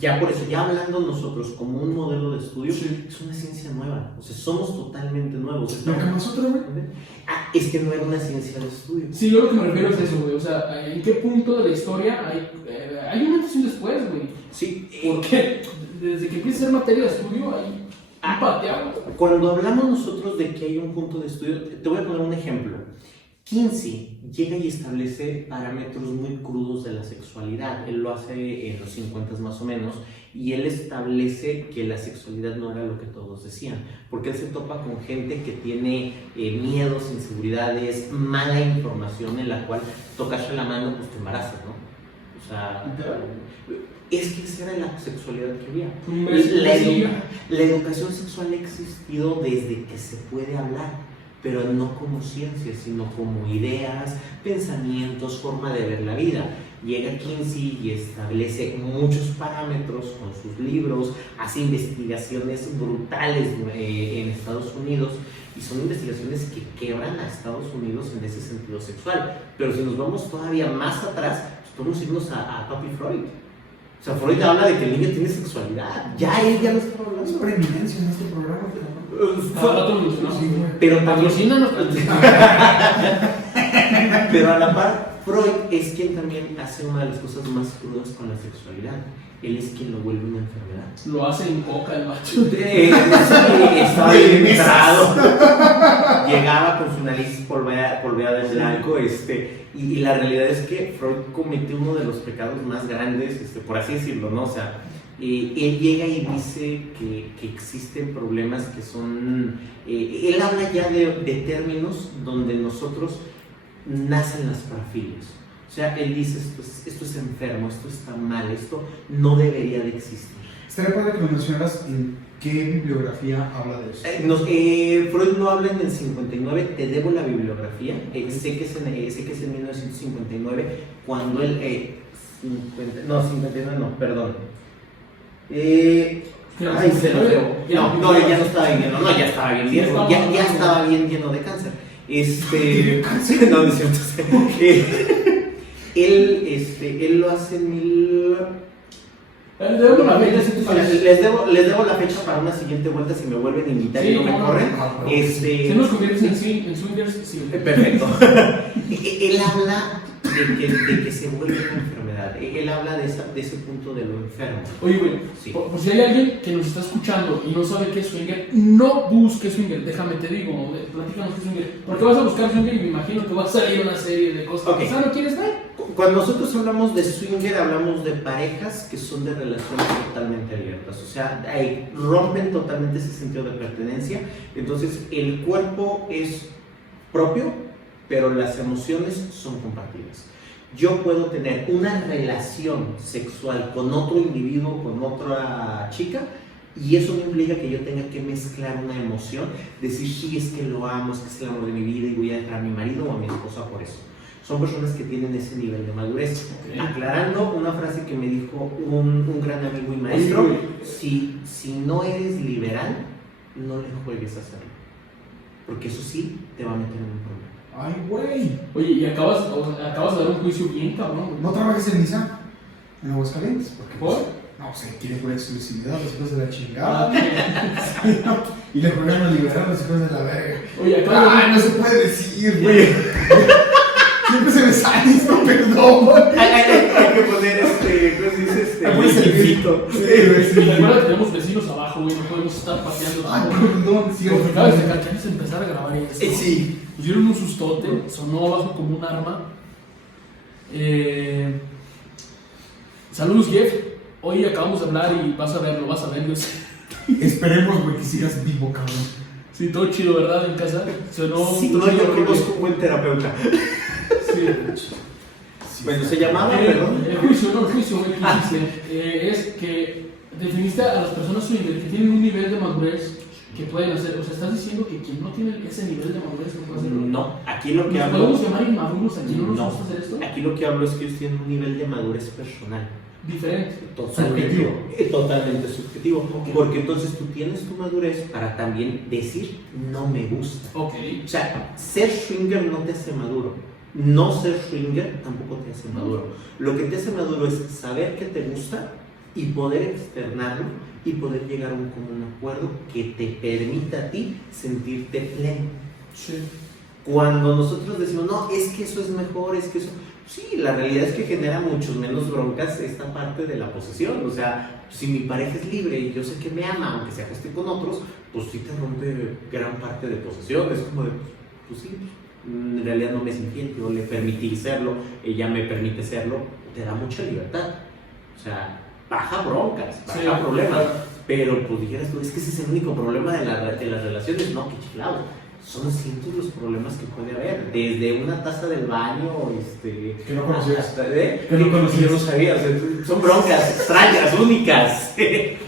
ya por eso, ya hablando nosotros como un modelo de estudio, sí. Es una ciencia nueva. O sea, somos totalmente nuevos. ¿Lo que nosotros, güey? Es que no era una ciencia de estudio. Sí, yo lo que me refiero es eso, güey. O sea, ¿en qué punto de la historia hay un antes y un después, güey? Sí. Porque desde que empieza a ser materia de estudio hay un pateado. Cuando hablamos nosotros de que hay un punto de estudio, te voy a poner un ejemplo. Kinsey llega y establece parámetros muy crudos de la sexualidad. Él lo hace en los 50 más o menos, y él establece que la sexualidad no era lo que todos decían, porque él se topa con gente que tiene miedos, inseguridades, mala información en la cual tocarse la mano pues te embarazas, ¿no? O sea, es que esa era la sexualidad que había. La educación sexual ha existido desde que se puede hablar, pero no como ciencia, sino como ideas, pensamientos, forma de ver la vida. Llega Kinsey y establece muchos parámetros con sus libros, hace investigaciones brutales en Estados Unidos, y son investigaciones que quebran a Estados Unidos en ese sentido sexual. Pero si nos vamos todavía más atrás, pues podemos irnos a Papi Freud. O sea, Freud habla de que el niño tiene sexualidad. Ya él ya lo está hablando. Es preeminencia en este programa, Pero patrocínanos. Pero a la par, Freud es quien también hace una de las cosas más crudas con la sexualidad. Él es quien lo vuelve una enfermedad. Lo hace en coca el macho. Estaba bien entrado. Llegaba con su nariz polveada en blanco. Y la realidad es que Freud cometió uno de los pecados más grandes, por así decirlo, ¿no? O sea, él llega y dice que existen problemas que son... él habla ya de términos donde nosotros nacen las parafilias. O sea, él dice, esto es enfermo, esto está mal, esto no debería de existir. Estaría padre que me mencionaras en qué bibliografía habla de eso. Freud no habla en el 59, te debo la bibliografía, sé que es en 1959, cuando él... 59 no, perdón. Ay, se lo debo. No, ya no estaba bien lleno, no, ya estaba bien lleno, ya estaba bien lleno de cáncer. No, es cierto. Él lo hace en Les debo la fecha, Les debo la fecha para una siguiente vuelta si me vuelven a invitar y no me corren. Si nos conviertes en swingers, sí. Perfecto. Él habla de que se vuelve una enfermedad. Él habla de ese punto de lo enfermo. Oye, güey, Sí. por si hay alguien que nos está escuchando y no sabe qué es swinger, no busques swinger. Déjame te digo, platícanos qué es swinger. Porque vas a buscar swinger y me imagino que va a salir una serie de cosas que quizá no quieres ver. Cuando nosotros hablamos de swinger, hablamos de parejas que son de relaciones totalmente abiertas. O sea, rompen totalmente ese sentido de pertenencia. Entonces, el cuerpo es propio, pero las emociones son compartidas. Yo puedo tener una relación sexual con otro individuo, con otra chica, y eso no implica que yo tenga que mezclar una emoción, decir, sí, es que lo amo, es que es el amor de mi vida y voy a dejar a mi marido o a mi esposa por eso. Son personas que tienen ese nivel de madurez. Okay. Aclarando una frase que me dijo un gran amigo y maestro, si no eres liberal, no le juegues a hacerlo, porque eso sí te va a meter en un problema. Ay, güey. Oye, y acabas de dar un juicio bien cabrón, güey. ¿No trabajas en Nissan? ¿En Aguascalientes? Porque, ¿Por? No, o sea, quiere por exclusividad, los hijos de la chingada. Sí, no. Y le juegan a liberar a los hijos de la verga. Oye, acabas de Ay, no se puede decir, güey. Siempre se me sale esto, perdón. Hay que poner ¿cómo se dice? Hay que poner el grito. Sí, güey, sí. Recuerda que tenemos vecinos abajo, güey, no podemos estar pateando. Ay, perdón, sí. Porque acabas de dejar que antes de empezar a grabar esto, Sí. nos dieron un sustote, sonó abajo como un arma. Saludos, Jeff. Hoy acabamos de hablar y vas a verlo, yo sé. Esperemos, güey, que sigas vivo, cabrón. Sí, todo chido, ¿verdad? En casa sonó Sí, no, yo conozco un buen terapeuta. Sí. Bueno, se llamaba, perdón. El juicio, güey, que hiciste, es que definiste a las personas swinger que tienen un nivel de madurez que pueden hacer. O sea, estás diciendo que quien no tiene ese nivel de madurez no puede hacerlo. No, aquí lo que ¿Nos hablo. podemos llamar inmaduros aquí? ¿No nos No, gusta hacer esto? aquí lo que hablo es que ellos tienen un nivel de madurez personal. Diferente. Subjetivo. Totalmente subjetivo. Ok. Porque entonces tú tienes tu madurez para también decir, no me gusta. Ok. O sea, ser swinger no te hace maduro. No ser swinger tampoco te hace maduro. Lo que te hace maduro es saber que te gusta y poder externarlo y poder llegar a un común acuerdo que te permita a ti sentirte pleno. Sí. Cuando nosotros decimos, no, es que eso es mejor, es que eso... Sí, la realidad es que genera mucho menos broncas esta parte de la posesión. O sea, si mi pareja es libre y yo sé que me ama, aunque se acueste con otros, pues sí te rompe gran parte de posesión. Es como de, pues sí, en realidad no me es infiel, yo le permití serlo, ella me permite serlo, te da mucha libertad. O sea, baja broncas, baja problemas. Pero pues dijeras tú, es que ese es el único problema de las relaciones. No, qué chiflado. Son cientos los problemas que puede haber, desde una taza del baño, que no conocías, hasta que no conocías, no sabías, o sea, son broncas extrañas, únicas,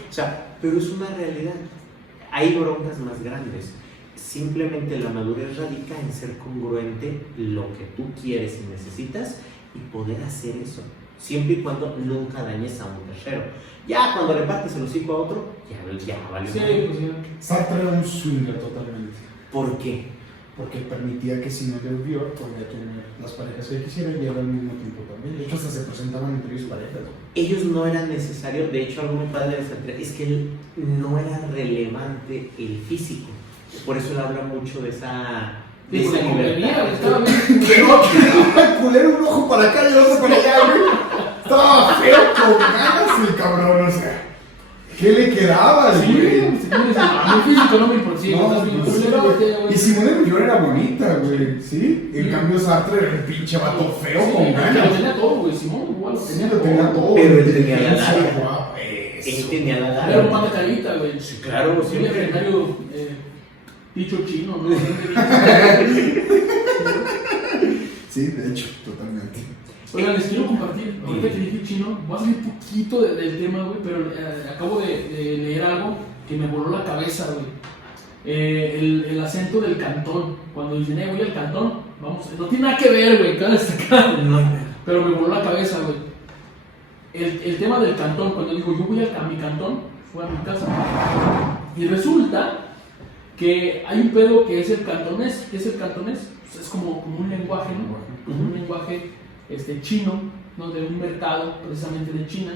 o sea, pero es una realidad. Hay broncas más grandes. Simplemente la madurez radica en ser congruente lo que tú quieres y necesitas y poder hacer eso, siempre y cuando nunca dañes a un tercero. Ya cuando le partes el hocico a otro, ya valió. Sí, pues sí. Sartre era un swinger totalmente. ¿Por qué? Porque permitía que si no le vio, podía tener las parejas que quisiera y él al mismo tiempo también. De hecho, hasta se presentaban entre ellos parejas. Ellos no eran necesarios, de hecho, algo muy padre de Sartre es que él no era relevante el físico. Por eso él habla mucho de esa libertad. Estaba bien. Pero culero, un ojo para acá y el otro para allá, güey. Estaba feo con ganas el cabrón, o sea. ¿Qué le quedaba, Sí, güey? mi físico no me importa. Sí, No, estás bien. pues, Pero güey. Y Simone de Beauvoir era bonita, güey, ¿sí? En cambio Sartre era un pinche vato feo con Lo ganas. tenía todo, güey. Simón, igual lo Sí, tenía lo tenía todo. Pero él tenía la inteligencia, labia. guapa, Él eso. tenía la Era un edad. pan de carita, güey. Sí, claro, Sí, siempre. legendario dicho chino, ¿no? Sí, de hecho, totalmente. Oigan, les quiero compartir, ahorita que dije chino, voy a salir un poquito del tema, güey, pero acabo de leer algo que me voló la cabeza, güey. El acento del cantón, cuando dicen, voy al cantón, vamos, no tiene nada que ver, güey, cada destacar, pero me voló la cabeza, güey. El tema del cantón, cuando digo, yo voy a mi cantón, fue a mi casa, y resulta que hay un pedo que es el cantonés. ¿Qué es el cantonés? Pues es como un lenguaje, ¿no? Un lenguaje chino, ¿no? De un mercado precisamente de China.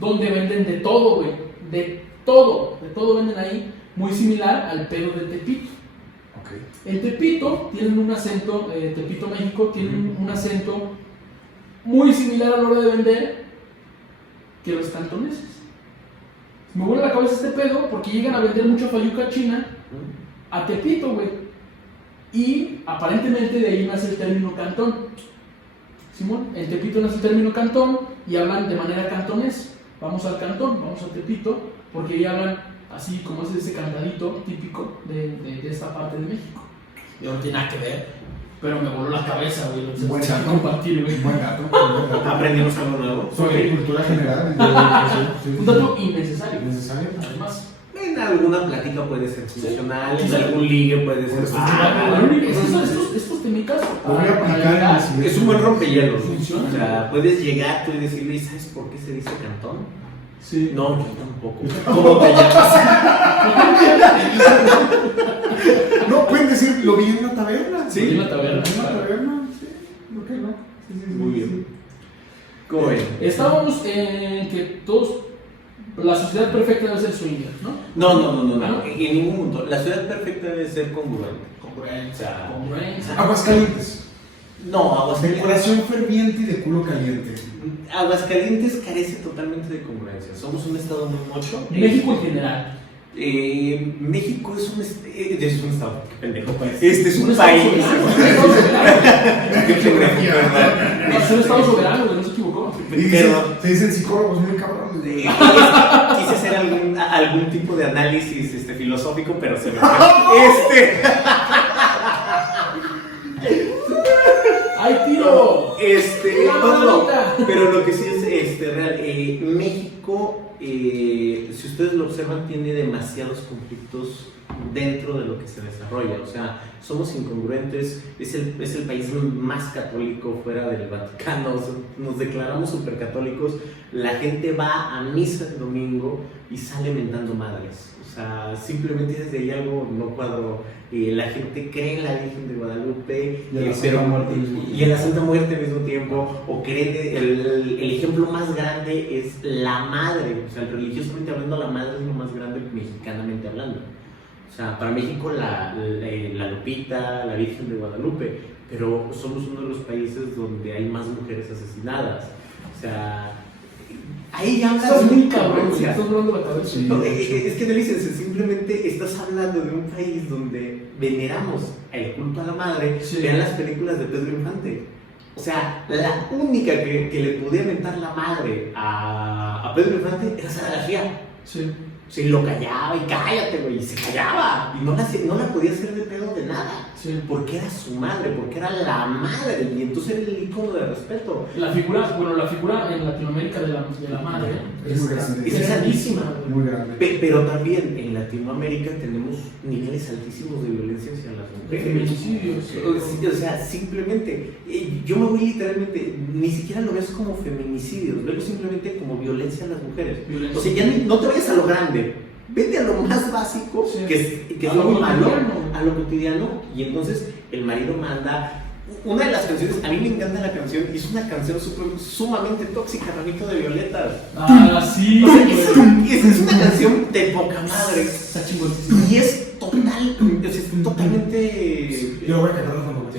donde venden de todo, güey. De todo venden ahí, muy similar al pedo de Tepito. Ok. En Tepito tienen un acento, Tepito, México, tienen un acento muy similar a la hora de vender que los cantoneses. Me vuelve la cabeza este pedo porque llegan a vender mucho fayuca china a Tepito, güey. Y aparentemente de ahí nace el término cantón. Simón, en Tepito nace el término cantón y hablan de manera cantonés. Vamos al cantón, vamos a Tepito, porque ahí hablan así como es ese cantadito típico de esta parte de México. Y no tiene nada que ver, pero me voló la cabeza, güey. Lo Buen necesito gato. compartir, güey. Buen gato. Buen gato. Aprendimos algo nuevo. Sobre cultura general. Un dato innecesario. Innecesario. Además. En alguna plática puede ser funcional, en Sí. algún ligue puede ser funcional. Estos técnicas Podría aplicar en el siguiente. Es un buen rompehielos. Funciona. O sea, puedes llegar tú y decirle, ¿sabes por qué se dice cantón? Sí. No, yo tampoco. ¿Cómo te llamas? No, pueden decir, lo vi en una taberna. Sí, en la taberna. En una taberna, sí. ¿Por qué no? Sí, sí, Muy sí. bien. ¿Cómo ven? Estábamos en que todos. La sociedad perfecta debe ser swinger, ¿no? No. En ningún punto. La ciudad perfecta debe ser congruente. Congruencia. Aguascalientes. No, Aguascalientes. Decoración ferviente y de culo caliente. Aguascalientes carece totalmente de congruencia. Somos un estado muy mocho. México en general. México es un estado, qué pendejo. País. Este es un estado país. soberano. Qué geografía, ¿verdad? Es un estado soberano, güey, no se equivocó. Y dicen, se dicen psicólogos muy cabrones. Quise hacer algún tipo de análisis filosófico, pero se me fue. ¡Ay, tiro! La No, manita. pero lo que sí es real. México, si ustedes lo observan, tiene demasiados conflictos dentro de lo que se desarrolla. O sea, somos incongruentes. Es el país más católico fuera del Vaticano. O sea, nos declaramos supercatólicos. La gente va a misa el domingo y sale mentando madres. O sea, simplemente desde ahí algo no cuadro. La gente cree en la Virgen de Guadalupe Y en la Santa Muerte al mismo tiempo. y en la Santa Muerte al mismo tiempo, o creen el ejemplo más grande es la madre. O sea, religiosamente hablando, la madre es lo más grande mexicanamente hablando. O sea, para México la Lupita, la Virgen de Guadalupe, pero somos uno de los países donde hay más mujeres asesinadas. O sea, ahí hablas Estás de muy una cabrón, güey. incongruencia. Estás volando la cabeza. Sí. No, es que Delicia, simplemente estás hablando de un país donde veneramos el culto a la madre. Sí. Vean las películas de Pedro Infante. O sea, la única que le podía mentar la madre a Pedro Infante era Sara García. Sí. Se lo callaba y cállate, güey, y se callaba. Y no la podía hacer de pedo de nada. Sí. Porque era su madre, porque era la madre. Y entonces era el ícono de respeto. La figura en Latinoamérica de la madre Es muy grande. Es grandísima. Muy grande. Pero también en Latinoamérica tenemos niveles altísimos de violencia hacia las de mujeres. feminicidios. O sea, simplemente, yo me voy literalmente, ni siquiera lo ves como feminicidios, veo simplemente como violencia a las mujeres. Violencia. O sea, ya no te vayas a lo grande, vete a lo más básico, Sí. que A es lo lo malo, cotidiano. a lo cotidiano, y entonces el marido manda. Una de las canciones, a mí me encanta la canción, y es una canción sumamente tóxica, Ramito de Violetas. Ah, sí. O sea, güey. es una canción de poca madre. Está chingoncísimo. Y es totalmente. Yo lo voy a cargar con los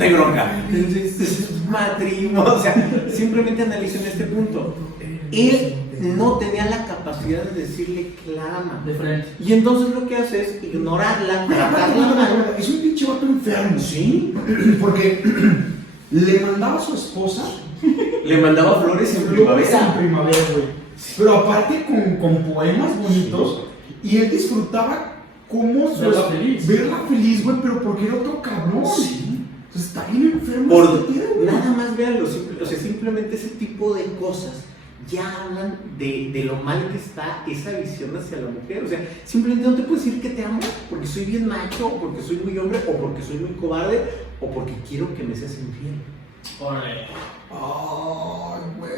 De bronca. Es matrimonio. O sea, simplemente analizo en este punto. Él no tenía la capacidad de decirle que la ama. De frente. Y entonces lo que hace es ignorarla, tratarla mal. Es un pinche vato enfermo. Sí. Porque le mandaba a su esposa Le mandaba flores en primavera. en primavera, güey. Pero aparte con poemas bonitos. Y él disfrutaba cómo verla feliz, güey, pero porque era otro cabrón. Sí. Entonces está bien enfermo. Por este tío, güey. nada más véanlo, o sea, simplemente ese tipo de cosas ya hablan de lo mal que está esa visión hacia la mujer. O sea, simplemente no te puedo decir que te amo porque soy bien macho, o porque soy muy hombre, o porque soy muy cobarde, o porque quiero que me seas infiel. Órale. Ay, güey.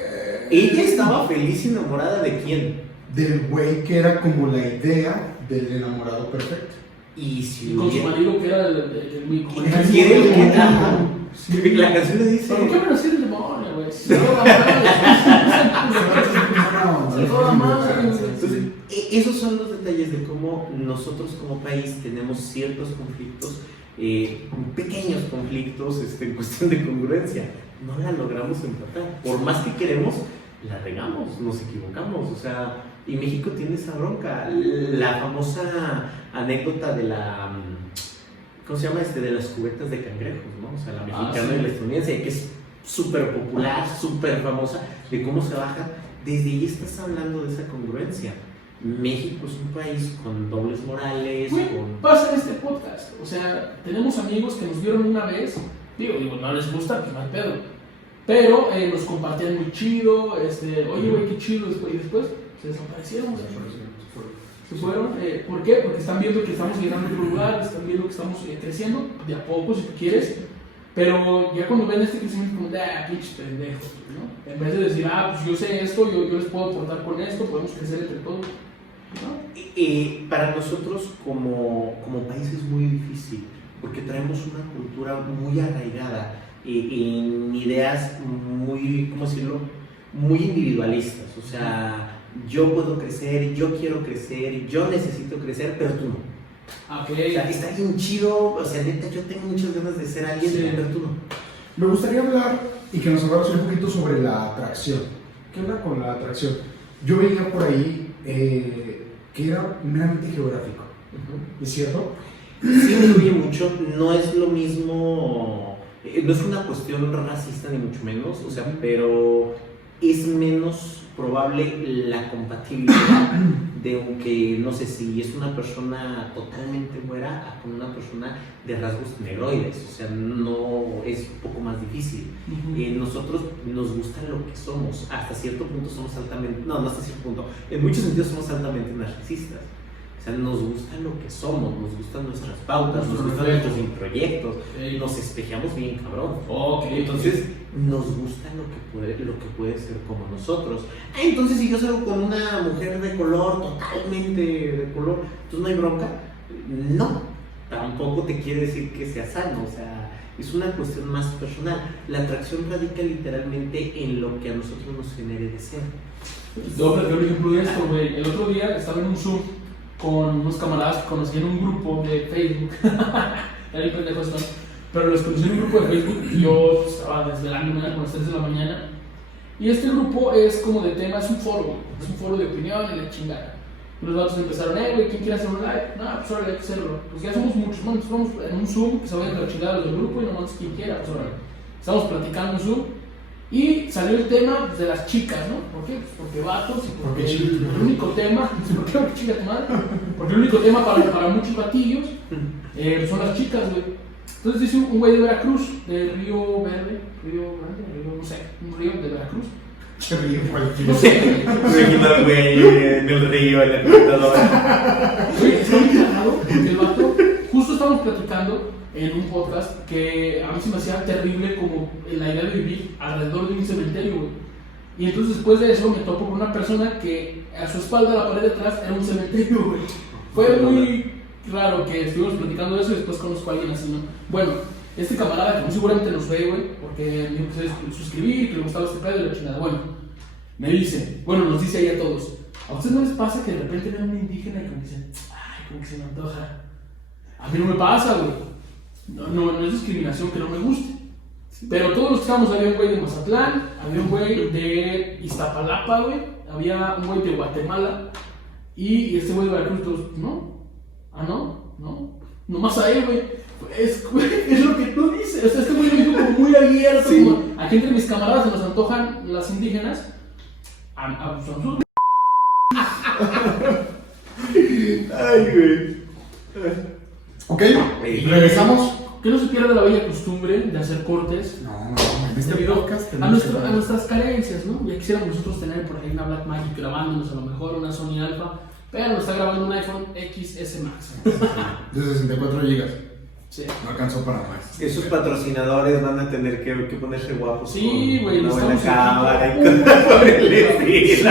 Ella estaba feliz y enamorada de quién. Del güey que era como la idea del enamorado perfecto. Y si Y con su hubiera- marido que era el muy como Y quiere el que- ajá. La canción le dice. ¿Por qué me lo hacía el demonio, güey? esos son los detalles de cómo nosotros como país tenemos ciertos conflictos, pequeños conflictos en cuestión de congruencia. No la logramos empatar. Por más que queremos, la regamos, nos equivocamos. O sea, y México tiene esa bronca. La famosa anécdota de la... ¿Cómo se llama? De las cubetas de cangrejos, ¿no? O sea, la mexicana sí. y la estadounidense, que es súper popular, súper famosa, de cómo se baja. Desde ahí estás hablando de esa congruencia. México es un país con dobles morales, Güey, con... pasa en este podcast. O sea, tenemos amigos que nos vieron una vez. Digo, no les gusta, pues no hay pedo. Pero nos compartían muy chido. Oye, güey, qué chido. Y después se desaparecieron. Se fueron. ¿Por qué? Porque están viendo que estamos llegando a otro lugar, están viendo que estamos creciendo, de a poco, si tú quieres. Pero ya cuando ven este crecimiento, como de, pinches pendejos, ¿no? En vez de decir, pues yo sé esto, yo les puedo aportar con esto, podemos crecer entre todos, ¿no? Para nosotros como país es muy difícil, porque traemos una cultura muy arraigada en ideas muy, ¿cómo decirlo? Muy individualistas. O sea, yo puedo crecer, yo quiero crecer, yo necesito crecer, pero tú no. Okay. O sea, está bien chido, o sea, neta, yo tengo muchas ganas de ser alguien, Sí. pero tú no. Me gustaría hablar y que nos hablaras un poquito sobre la atracción. ¿Qué onda con la atracción? Yo veía por ahí que era meramente geográfico. ¿Es cierto? Sí influye mucho, no es lo mismo, no es una cuestión racista ni mucho menos, o sea, pero es menos probable la compatibilidad de que, no sé, si es una persona totalmente güera a con una persona de rasgos negroides, o sea, no es un poco más difícil. Nosotros nos gusta lo que somos, hasta cierto punto somos altamente, no hasta cierto punto, en muchos sentidos somos altamente narcisistas. O sea, nos gusta lo que somos, nos gustan nuestras pautas, nos gustan nuestros proyectos, nos espejeamos bien cabrón. Entonces, nos gusta lo que puede ser como nosotros. Entonces, si yo salgo con una mujer de color, totalmente de color, entonces no hay bronca. No, tampoco te quiere decir que sea sano, o sea, es una cuestión más personal. La atracción radica literalmente en lo que a nosotros nos genere deseo. Yo prefiero el ejemplo de esto, güey. El otro día estaba en un Zoom con unos camaradas que conocí en un grupo de Facebook. Era el pendejo esto. Pero los conocí en un grupo de Facebook y yo estaba desvelándome a las 3 de la mañana. Y este grupo es como de tema, es un foro de opinión y de chingada. Y los vatos empezaron, güey, ¿quién quiere hacer un live? No, pues ahora hay que hacerlo. Pues ya somos muchos, bueno, estamos en un Zoom que se vayan a la chingada los del grupo y no más quien quiera, pues ahora. Estamos platicando en Zoom. Y salió el tema de las chicas, ¿no? ¿Por qué? Pues porque vatos y porque el único tema, ¿por qué chinga tu madre? Porque el único tema para muchos batillos son las chicas, güey. Entonces dice un güey de Veracruz, de Río Grande, no sé, un río de Veracruz. ¿Qué río cualquiera? No sé, Imagino, güey, del río en la computadora. güey, está muy cagado porque el vato, justo estábamos platicando en un podcast que a mí se me hacía terrible como la idea de vivir alrededor de un cementerio, güey. Y entonces después de eso me topo con una persona que a su espalda, la pared de atrás, era un cementerio, güey. Fue muy raro que estuvimos platicando de eso y después conozco a alguien así, ¿no? Bueno, este camarada que muy seguramente nos ve, güey, porque me empecé a suscribir, que le gustaba este pedo y la chingada. Bueno, me dice, nos dice ahí a todos, ¿a ustedes no les pasa que de repente ven a un indígena y como dicen, ay, como que se me antoja? A mí no me pasa, güey. No es discriminación que no me guste. Pero todos los que estábamos, había un güey de Mazatlán, había un güey de Iztapalapa, güey, había un güey de Guatemala y este güey de Veracruz, todos, ¿no? No, nomás a él, güey. Es lo que tú dices. O sea, este güey lo dijo como muy abierto. Sí. Como, aquí entre mis camaradas se nos antojan las indígenas. A nosotros. Ay, güey. Ok, regresamos. Que no se pierda la bella costumbre de hacer cortes. No, en este podcast a nuestras carencias, ¿no? Ya quisiéramos nosotros tener por ahí una Blackmagic grabándonos, a lo mejor una Sony Alpha, pero nos está grabando un iPhone XS Max. De 64 GB. Sí. No alcanzó para más. Esos patrocinadores van a tener que ponerse guapos. Sí, güey, una buena estamos cámara y cosas por el estilo.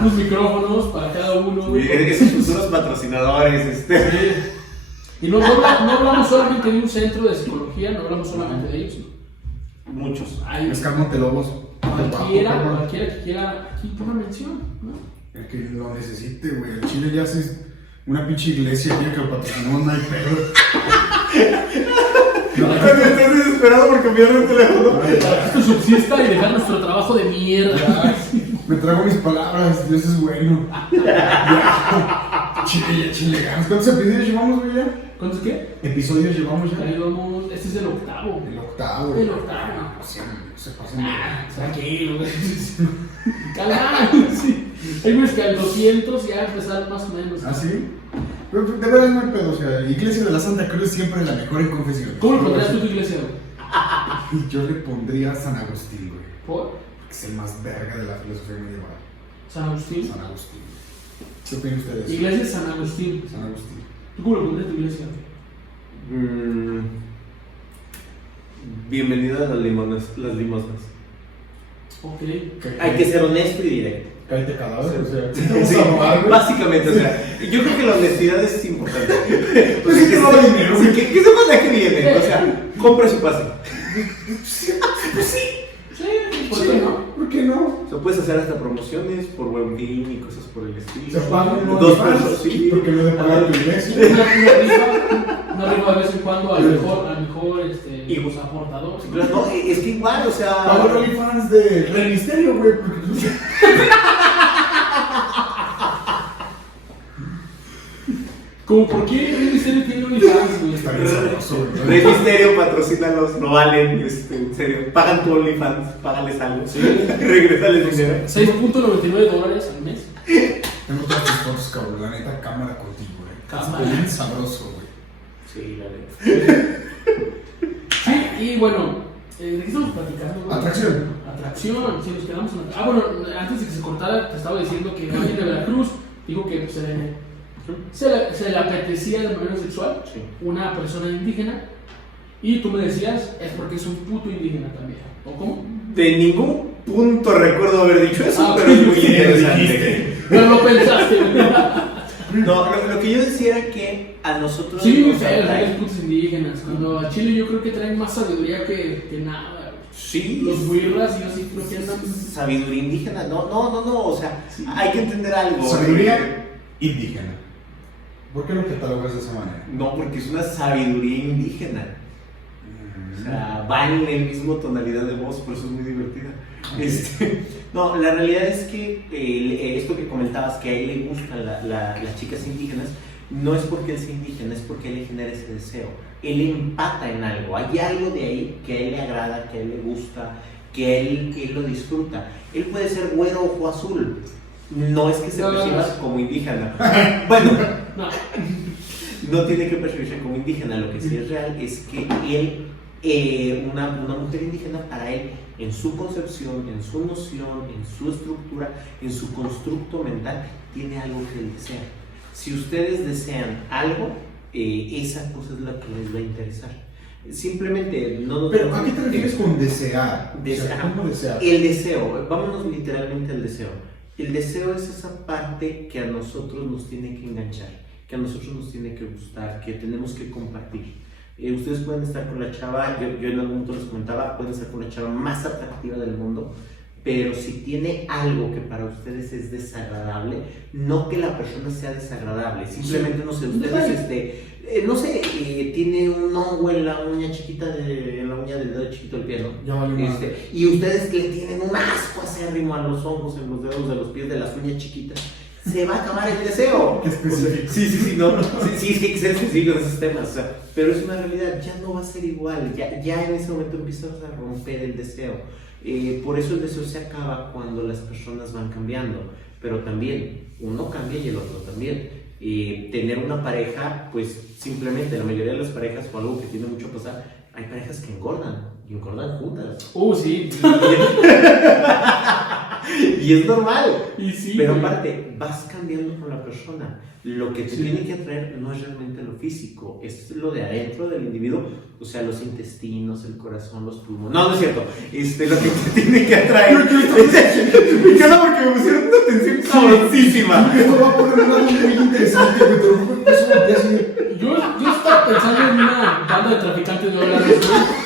Unos micrófonos para cada uno, güey. Esos futuros patrocinadores, Sí. Y no hablamos solamente de un centro de psicología, no hablamos solamente de ellos. Muchos. Es Montelobos. Cualquiera que quiera aquí ponga mención, ¿no? El que lo necesite, güey. El Chile ya hace una pinche iglesia, quiere que lo patrocinemos, no hay pedo. Estoy desesperado por cambiar de teléfono. Esto subsista y dejar nuestro trabajo de mierda. Me trago mis palabras, Dios es bueno. Ya. Chile ganas. ¿Cuántos episodios llevamos, güey, ya? ¿Cuántos qué? ¿Episodios llevamos ya? Ahí vamos. Este es el octavo. El octavo. El octavo. Se pasan de... Tranquilo, güey. Calma, sí. Hay güeyes que al 200 ya empezaron más o menos. ¿Ah, sí? Pero de verdad no hay pedo, o sea, Iglesia de la Santa Cruz siempre es la mejor en confesiones. ¿Cómo le pondrías tú tu iglesia, güey? Y yo le pondría San Agustín, güey. ¿Por? Que es el más verga de la filosofía medieval. San Agustín. San Agustín. ¿Qué opinan ustedes? Iglesia San Agustín. San Agustín. ¿Tú cómo le pondrías tu iglesia? Bienvenido a las limosnas. Ok. Hay que ser honesto y directo. Cállate cadáver, o sea. Sí, vamos a robar, güey. básicamente, o sea, yo creo que la honestidad es importante. Pues es que no hay dinero, sí, güey. que sepan de qué viene, o sea, compre su pase. Pues sí. Sí, ¿por qué no? ¿Por qué no? O sea, puedes hacer hasta promociones por Buen Fin y cosas por el estilo. Se pagan unos Dos fans, pesos, sí. porque no de pagar tu iglesia. Una rifa de vez en cuando al mejor Y- pues, aportador. Sí, claro, no, es que igual, o sea. Pago los OnlyFans de Rey Misterio, güey, porque no sé. Como, ¿por qué Rey Misterio tiene OnlyFans, güey? Está bien sabroso, güey. Rey Misterio, patrocínalos, no valen, en serio. Pagan tu OnlyFans, págales algo. Sí. Regrésales dinero. $6.99 al mes. Tengo todas tus fotos, cabrón, la neta, cámara contigo, güey. Cámara. Está bien sabroso, güey. Sí, la neta. Sí, y bueno, ¿de qué estamos platicando, güey? Atracción. Atracción, sí, nos quedamos en bueno, antes de que se cortara, te estaba diciendo que alguien de Veracruz dijo que pues, se le apetecía de manera sexual Sí. una persona indígena. Y tú me decías, es porque es un puto indígena también. ¿O cómo? De ningún punto recuerdo haber dicho eso, Ah, pero es muy sí, interesante. Pero lo pensaste, güey. No, lo que yo decía era que a nosotros. Sí, nos atrae- los putos indígenas. Cuando a Chile yo creo que traen más sabiduría que nada. güey. Sí. Los huirras, yo sí creo que andan. Sabiduría indígena, no, o sea, hay que entender algo. Sabiduría indígena. ¿Por qué lo catalogas de esa manera? No, porque es una sabiduría indígena. O sea, va en el mismo tonalidad de voz, por eso es muy divertida. No, la realidad es que esto que comentabas, que a él le gustan las chicas indígenas, no es porque él sea indígena, es porque él le genera ese deseo. Él empata en algo, hay algo de ahí que a él le agrada, que a él le gusta, que él lo disfruta. Él puede ser güero ojo azul, no es que se perciba como indígena. Bueno, No. no tiene que percibirse como indígena, lo que sí es real es que él, una mujer indígena para él, en su concepción, en su noción, en su estructura, en su constructo mental, tiene algo que él desea. Si ustedes desean algo, esa cosa es la que les va a interesar. Simplemente no... Pero ¿a qué te refieres con desear? Desear. O sea, ¿cómo desear? El deseo, vámonos literalmente al deseo. El deseo es esa parte que a nosotros nos tiene que enganchar, que a nosotros nos tiene que gustar, que tenemos que compartir. Ustedes pueden estar con la chava, yo en algún momento les comentaba, pueden estar con la chava más atractiva del mundo, pero si tiene algo que para ustedes es desagradable, no que la persona sea desagradable, simplemente no sé, ustedes no sé, tiene un hongo en la uña chiquita en la uña del dedo chiquito del pie, ¿no? Ya vale madre. Y ustedes que le tienen un asco acérrimo a los hongos en los dedos de los pies de las uñas chiquitas, se va a acabar el deseo. Qué específico. Sí, no, sí, hay que ser específico en esos temas, o sea, pero es una realidad, ya no va a ser igual, ya en ese momento empiezas a romper el deseo. Por eso el deseo se acaba cuando las personas van cambiando, pero también uno cambia y el otro también. Tener una pareja, pues simplemente la mayoría de las parejas, o algo que tiene mucho que pasar, hay parejas que engordan y engordan juntas. Sí. Y es normal. Y sí. Pero güey. aparte, vas cambiando con la persona. Lo que te tiene que atraer no es realmente lo físico, es lo de adentro del individuo, o sea, los intestinos, el corazón, los pulmones. No es cierto. Lo que te tiene que atraer. Me encanta porque me pusieron una atención sabrosísima. Esto va a poner un lado muy interesante, güey, te lo juro que eso me quedé así de... Yo estaba pensando en una banda de traficantes de dólares, güey.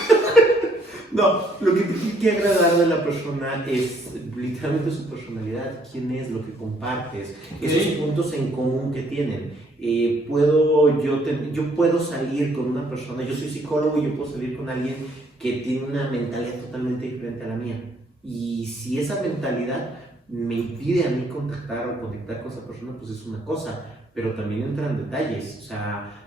No, lo que te tiene que agradar de la la persona es literalmente su personalidad, quién es, lo que compartes, esos puntos en común que tienen. Yo puedo salir con una persona, yo soy psicólogo y yo puedo salir con alguien que tiene una mentalidad totalmente diferente a la mía. Y si esa mentalidad me impide a mí contactar o conectar con esa persona, pues es una cosa, pero también entran detalles, o sea,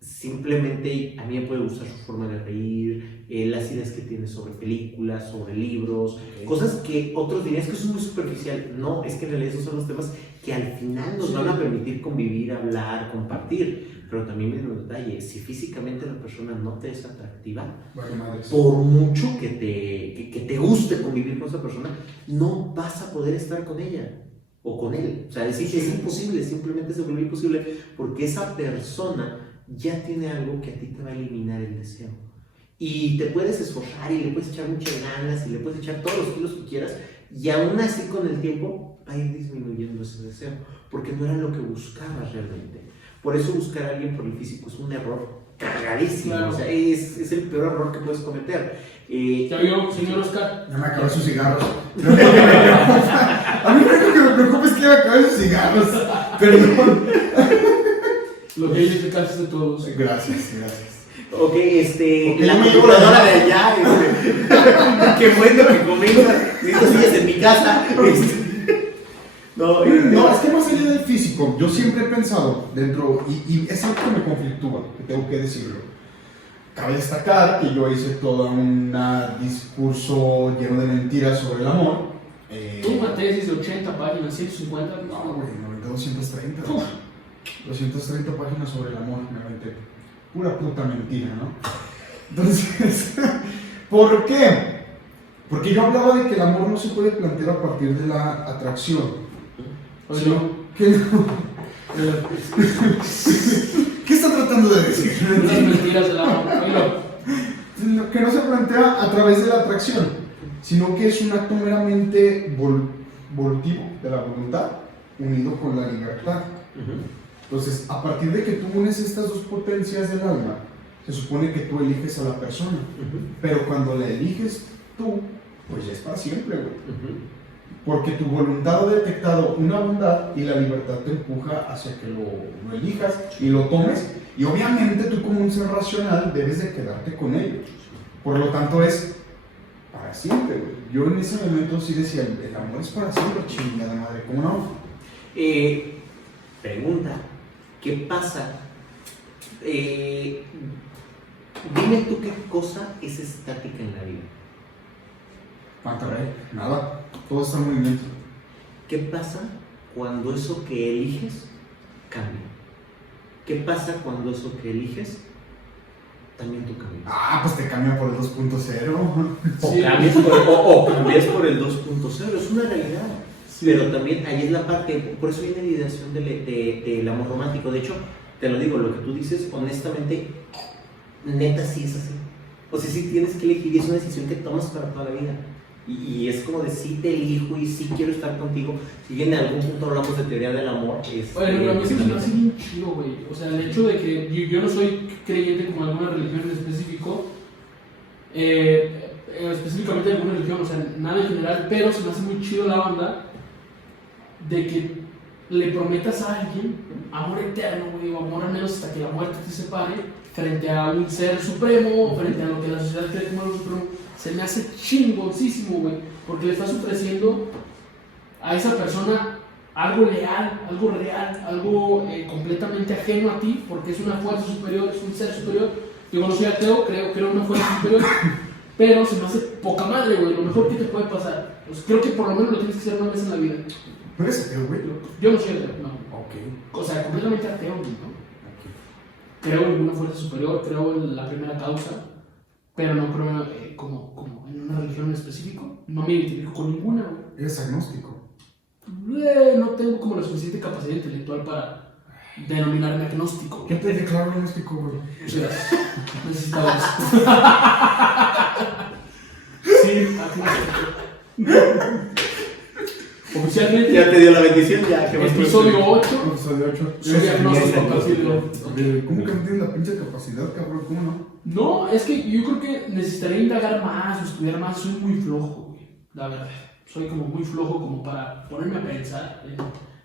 simplemente a mí me puede gustar su forma de reír, las ideas que tiene sobre películas, sobre libros, cosas que otros dirían que eso es muy superficial. No, es que en realidad esos son los temas que al final nos van a permitir convivir, hablar, compartir. Pero también viene un detalle, si físicamente la persona no te es atractiva, por mucho que te guste convivir con esa persona, no vas a poder estar con ella o con él. O sea, es imposible, simplemente se vuelve imposible porque esa persona ya tiene algo que a ti te va a eliminar el deseo. Y te puedes esforzar y le puedes echar muchas ganas y le puedes echar todos los kilos que quieras y aún así con el tiempo va a ir disminuyendo ese deseo porque no era lo que buscabas realmente. Por eso buscar a alguien por el físico es un error cagadísimo, claro. O sea, es el peor error que puedes cometer. ¿Ya vio, señor Oscar? Ya me acabé sus cigarros. A mí lo único que me preocupa es que ya me acabé sus cigarros. Perdón. Lo que ellos te cansas de todos. Gracias. Ok, la computadora de allá, qué bueno que comenta, necesito sillas en mi casa. No, es que más allá del físico, yo siempre he pensado dentro, y es algo que me conflictúa, que tengo que decirlo. Cabe destacar que yo hice todo un discurso lleno de mentiras sobre el amor. Una tesis de 80 páginas, 150. No, güey, 230. 230 páginas sobre el amor, me aventé. Pura puta mentira, ¿no? Entonces, ¿por qué? Porque yo hablaba de que el amor no se puede plantear a partir de la atracción. Sino que no. ¿Qué está tratando de decir? Las mentiras del amor. Que no se plantea a través de la atracción, sino que es un acto meramente volutivo de la voluntad unido con la libertad. Entonces, a partir de que tú unes estas dos potencias del alma, se supone que tú eliges a la persona, pero cuando la eliges tú, pues ya es para siempre, güey. Porque tu voluntad ha detectado una bondad y la libertad te empuja hacia que lo elijas y lo tomes. Y obviamente tú como un ser racional debes de quedarte con ello. Por lo tanto es para siempre, güey. Yo en ese momento sí decía, el amor es para siempre, chingada madre, ¿cómo no? Pregunta, ¿qué pasa? Dime tú qué cosa es estática en la vida. Pantarrey, nada, todo está en movimiento. ¿Qué pasa cuando eso que eliges cambia? ¿Qué pasa cuando eso que eliges también tú cambias? Pues te cambia por el 2.0. Sí. O cambias por el 2.0, es una realidad. Sí. Pero también ahí es la parte, por eso viene la ideación del amor romántico. De hecho, te lo digo, lo que tú dices, honestamente, neta sí es así. O sea, sí tienes que elegir y es una decisión que tomas para toda la vida. Y es como de sí te elijo y sí quiero estar contigo. Si bien en algún punto hablamos de teoría del amor, Bueno, a mí se me hace bien chido, güey. O sea, el hecho de que yo no soy creyente como alguna religión en específico, específicamente alguna religión, o sea, nada en general, pero se me hace muy chido la onda de que le prometas a alguien amor eterno, güey, o amor al menos hasta que la muerte te separe, frente a un ser supremo, frente a lo que la sociedad cree como algo supremo. Se me hace chingoncísimo, güey, porque le estás ofreciendo a esa persona algo leal, algo real, algo completamente ajeno a ti, porque es una fuerza superior, es un ser superior. Yo no soy ateo, creo en una fuerza superior, pero se me hace poca madre, güey, lo mejor que te puede pasar. Pues creo que por lo menos lo tienes que hacer una vez en la vida. ¿Tú eres ateo, güey? Yo no soy ateo, no. Ok. O sea, completamente ateo, ¿no? Okay. Creo en una fuerza superior, creo en la primera causa, pero no creo como en una religión en específico. No me identifico con ninguna, güey. ¿Eres agnóstico? No tengo como la suficiente capacidad intelectual para denominarme agnóstico. ¿Quién te declaró agnóstico, güey? Muchas gracias. Necesitaba eso. Sí, agnóstico. Oficialmente. Ya te dio la bendición, ya. Episodio 8. Episodio 8. Soy agnóstico. ¿Cómo que no tienes la pinche capacidad, cabrón? ¿Cómo no? No, es que yo creo que necesitaría indagar más o estudiar más. Soy muy flojo, güey. la verdad. Soy como muy flojo como para ponerme a pensar.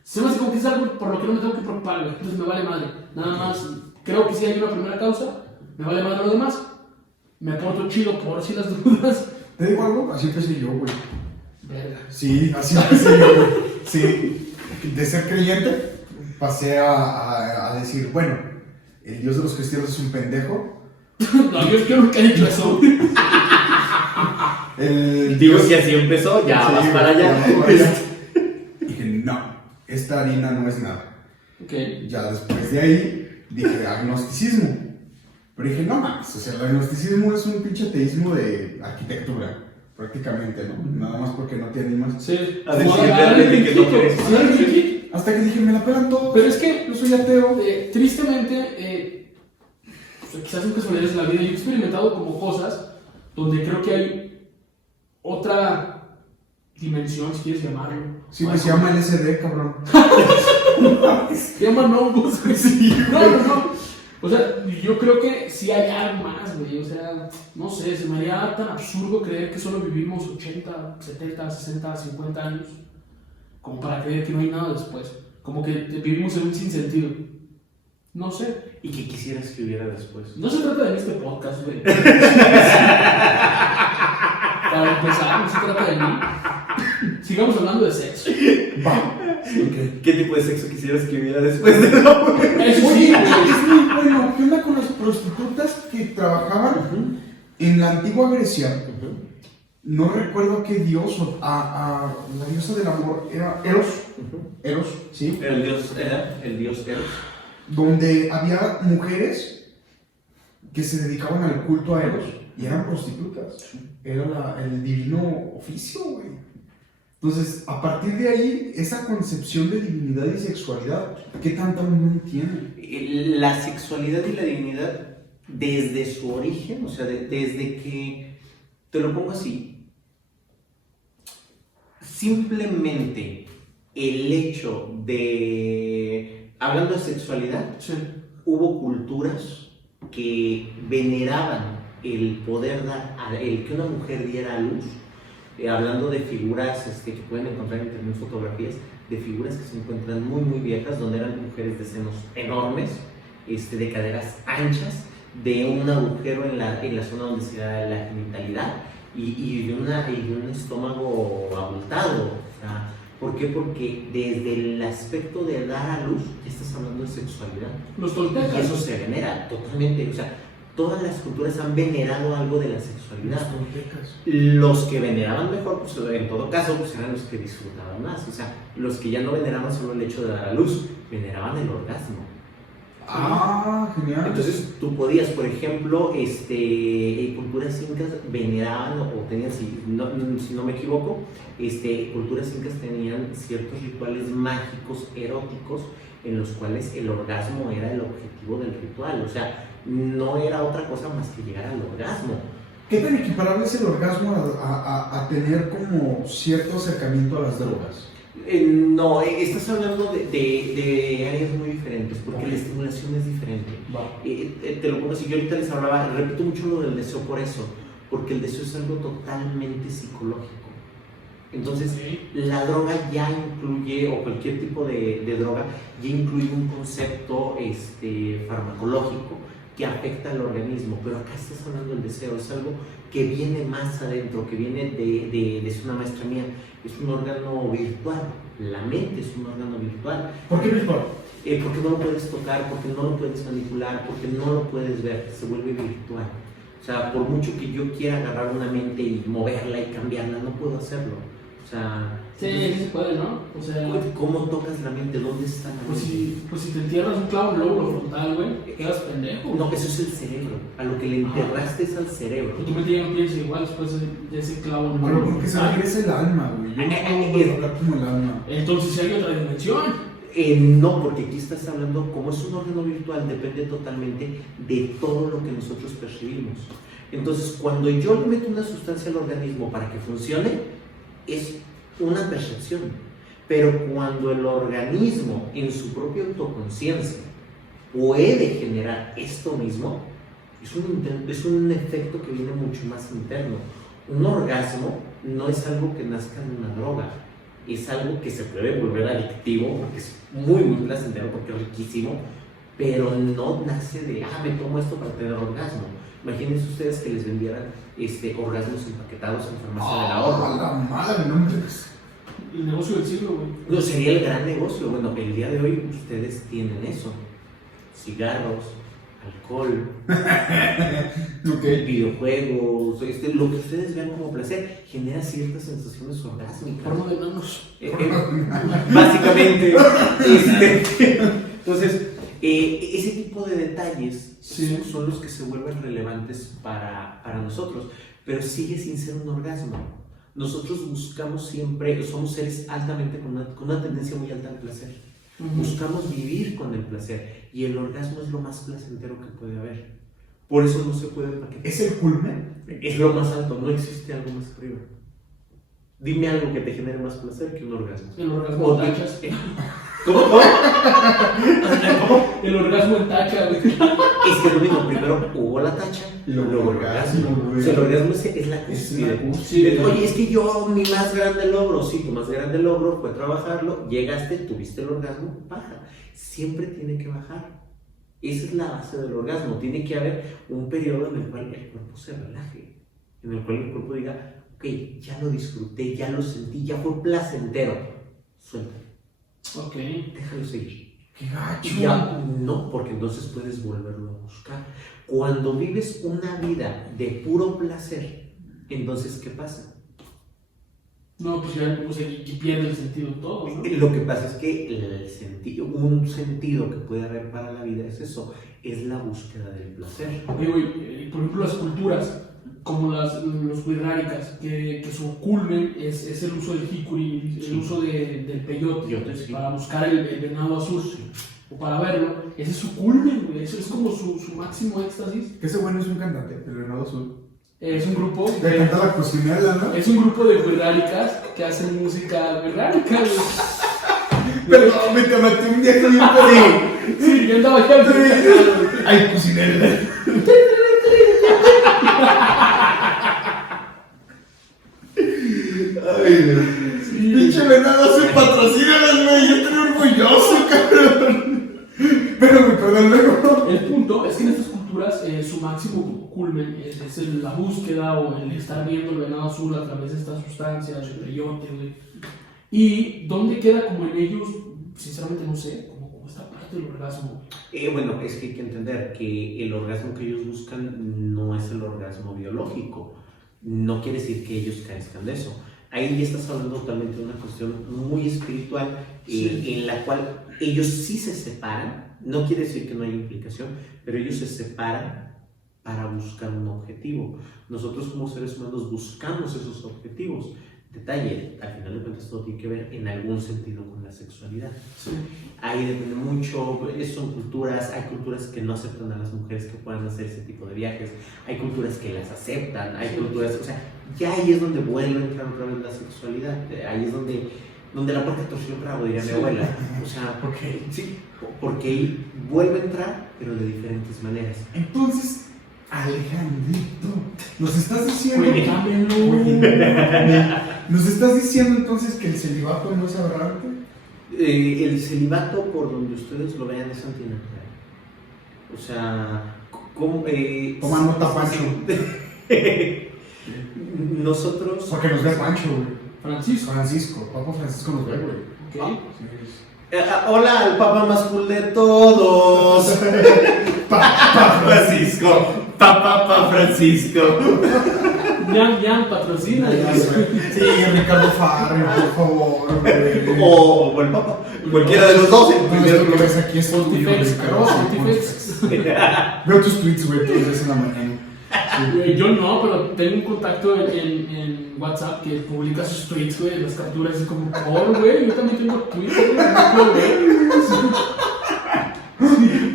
Se me hace como que es algo por lo que no me tengo que preocupar, güey. Entonces me vale madre. Nada más, creo que si hay una primera causa, me vale madre lo demás. Me porto chido por si las dudas. ¿Te digo algo? Así empecé yo, güey. Verga. Sí, así empecé yo, güey. Sí, de ser creyente, pasé a decir, bueno, el Dios de los cristianos es un pendejo. No, yo nunca he dicho eso. Digo, si así empezó, ya Sí, vas para ya allá. vas para allá. Dije, no, esta harina no es nada. Ok. Ya después de ahí dije agnosticismo. Pero dije, no más, o sea, el agnosticismo es un pinche ateísmo de arquitectura, prácticamente, ¿no? Nada más porque no te animas. Sí. A decir Como realmente que no Ricky, crees. sí, Ricky. Hasta que dije, me la pelan todos. Pero es que, yo soy ateo. tristemente, pues, quizás en casualidades en la vida, yo he experimentado como cosas donde creo que hay otra dimensión, si quieres llamarlo. Sí, pues se llama LSD, cabrón. Se llaman hongos, güey. Sí, No. O sea, yo creo que sí hay algo más, güey. O sea, no sé, se me haría tan absurdo creer que solo vivimos 80, 70, 60, 50 años como para creer que no hay nada después. Como que vivimos en un sinsentido. No sé. ¿Y qué quisieras que hubiera después? No se trata de este podcast, güey. Para empezar, no se trata de mí. Sigamos hablando de sexo. Va. Okay. ¿Qué tipo de sexo quisieras que hubiera después de la muerte? Eso Oye, sí, güey. es muy bueno. ¿Qué onda con las prostitutas que trabajaban en la antigua Grecia? No recuerdo a qué dios, a la diosa del amor, era Eros. Eros, sí. El dios Eros. Donde había mujeres que se dedicaban al culto a Eros y eran prostitutas. Era el divino oficio, güey. Entonces, a partir de ahí, esa concepción de divinidad y sexualidad, ¿qué tanta unión tiene? La sexualidad y la divinidad, desde su origen, o sea, desde que, te lo pongo así, simplemente el hecho de, hablando de sexualidad, Sí. hubo culturas que veneraban el poder dar, el que una mujer diera a luz. Hablando de figuras que pueden encontrar en internet, fotografías de figuras que se encuentran muy muy viejas, donde eran mujeres de senos enormes, de caderas anchas, de un agujero en la zona donde se da la genitalidad y de un estómago abultado. O sea, ¿por qué? Porque desde el aspecto de dar a luz estás hablando de sexualidad. Los Y toltecas. eso se venera totalmente. O sea, todas las culturas han venerado algo de la sexualidad. Los que veneraban mejor, pues en todo caso, pues eran los que disfrutaban más. O sea, los que ya no veneraban solo el hecho de dar a luz, veneraban el orgasmo. Ah, genial. Entonces tú podías, por ejemplo, culturas incas veneraban o tenían, si no me equivoco, culturas incas tenían ciertos rituales mágicos, eróticos, en los cuales el orgasmo era el objetivo del ritual. O sea, no era otra cosa más que llegar al orgasmo. ¿Qué tan equiparable es el orgasmo a tener como cierto acercamiento a las drogas? No, estás hablando de áreas muy diferentes, porque la estimulación es diferente. Te lo pongo así, yo ahorita les hablaba, repito mucho lo del deseo por eso, porque el deseo es algo totalmente psicológico. Entonces, la droga ya incluye, o cualquier tipo de droga, ya incluye un concepto farmacológico que afecta al organismo, pero acá estás hablando del deseo, es algo que viene más adentro, que viene de una maestra mía, es un órgano virtual, la mente es un órgano virtual. ¿Por qué virtual? Porque no lo puedes tocar, porque no lo puedes manipular, porque no lo puedes ver, se vuelve virtual. O sea, por mucho que yo quiera agarrar una mente y moverla y cambiarla, no puedo hacerlo. O sea, Sí, se puede, ¿no? O sea, ¿cómo tocas la mente? ¿Dónde está la mente? pues si te entierras un clavo en el lóbulo frontal, güey, te quedas pendejo. No, eso es el cerebro. A lo que le enterraste es al cerebro. Tu mente ya no piensa igual después de ese clavo en el Pero lóbulo porque se frontal. regresa el alma, güey. Yo no puedo hablar como el alma. Entonces si hay otra dimensión. No, porque aquí estás hablando, como es un órgano virtual, depende totalmente de todo lo que nosotros percibimos. Entonces, cuando yo le meto una sustancia al organismo para que funcione, es una percepción. Pero cuando el organismo, en su propia autoconciencia, puede generar esto mismo, es un efecto que viene mucho más interno. Un orgasmo no es algo que nazca de una droga, es algo que se puede volver adictivo porque es muy, muy placentero, porque es riquísimo, pero no nace de, me tomo esto para tener orgasmo. Imagínense ustedes que les vendieran orgasmos empaquetados en farmacia del ahorro. La madre, no me digas. El negocio del siglo, güey. No, sería el gran negocio. Bueno, el día de hoy ustedes tienen eso. Cigarros, alcohol, videojuegos, lo que ustedes vean como placer genera ciertas sensaciones orgásmicas. Porno de nanos. Básicamente. Entonces, ese tipo de detalles son los que se vuelven relevantes para nosotros, pero sigue sin ser un orgasmo. Nosotros buscamos siempre, somos seres altamente con una tendencia muy alta al placer. Buscamos vivir con el placer y el orgasmo es lo más placentero que puede haber. Por eso no se puede empaquetar. ¿Es el culmen? Es lo más alto, no existe algo más arriba. Dime algo que te genere más placer que un orgasmo. El orgasmo en tachas. ¿Cómo? El orgasmo en tacha, güey. Es que lo mismo, primero hubo la tacha Y luego el orgasmo, O sea, el orgasmo es la cúspide. Sí, Oye, es que yo, mi más grande logro, tu más grande logro fue trabajarlo, llegaste, tuviste el orgasmo, baja. Siempre tiene que bajar. Esa es la base del orgasmo. Tiene que haber un periodo en el cual el cuerpo se relaje, en el cual el cuerpo diga, ok, ya lo disfruté, ya lo sentí, ya fue placentero. Suéltalo. Ok. Déjalo seguir. ¡Qué gacho! Y ya no, porque entonces puedes volverlo a buscar. Cuando vives una vida de puro placer, entonces ¿qué pasa? No, pues ya y pierde el sentido todo, ¿no? Lo que pasa es que un sentido que puede haber para la vida es eso, es la búsqueda del placer. Oye, güey, por ejemplo, las culturas, como los wixárikas, que su culmen es el uso del jicuri, el uso del peyote, para buscar el venado azul, o para verlo, ese es su culmen, güey, eso es como su máximo éxtasis. Ese bueno es un cantante, el Venado Azul. Es un grupo. Le canta la cocinera, ¿no? Es un grupo de wixárikas que hacen música wixárika, güey. Pero me te maté un día que bien pedo. Sí, yo andaba ya. Ay, cocinera. Ay, pinche Venado Azul, patrocínalas, güey. Yo estoy orgulloso, cabrón. Pero, güey, perdón, luego. El punto es que en estas culturas su máximo culmen es la búsqueda o el estar viendo el venado azul a través de estas sustancias, el peyote, güey. Y dónde queda como en ellos, sinceramente no sé, como esta parte del orgasmo. Bueno, es que hay que entender que el orgasmo que ellos buscan no es el orgasmo biológico. No quiere decir que ellos carezcan de eso. Ahí ya estás hablando totalmente de una cuestión muy espiritual en la cual ellos sí se separan. No quiere decir que no haya implicación, pero ellos se separan para buscar un objetivo. Nosotros como seres humanos buscamos esos objetivos. Detalle, al final de cuentas todo tiene que ver en algún sentido con la sexualidad. Sí. Ahí depende mucho, son culturas, hay culturas que no aceptan a las mujeres que puedan hacer ese tipo de viajes, hay culturas que las aceptan, hay culturas, o sea, ya ahí es donde vuelve a entrar otra vez la sexualidad, ahí es donde la puerta torció el rabo, diría mi abuela, o sea, porque ahí vuelve a entrar, pero de diferentes maneras. Entonces, Alejandrito, nos estás diciendo. ¿Nos estás diciendo entonces que el celibato no es aberrante? El celibato, por donde ustedes lo vean, es antinatural. O sea, Tomando tapancho. Nosotros. Porque nos ve Pancho, güey. Francisco. Papa Francisco nos ve, güey. Ok. Hola al papa más cool de todos. Papa Francisco. Papa Francisco. Yan, patrocina. Sí, Ricardo Farri, por favor, güey. O el papa. Cualquiera de los dos. El No, primero esto lo ves aquí es contigo, Pontifex, Ricardo. ¿no? Sí, Pontifex. Pontifex. Veo tus tweets, güey, todos los días en la mañana. Güey, yo no, pero tengo un contacto en WhatsApp que publica sus tweets, güey, las capturas y como, güey, yo también tengo tweets, güey, no puedo ver.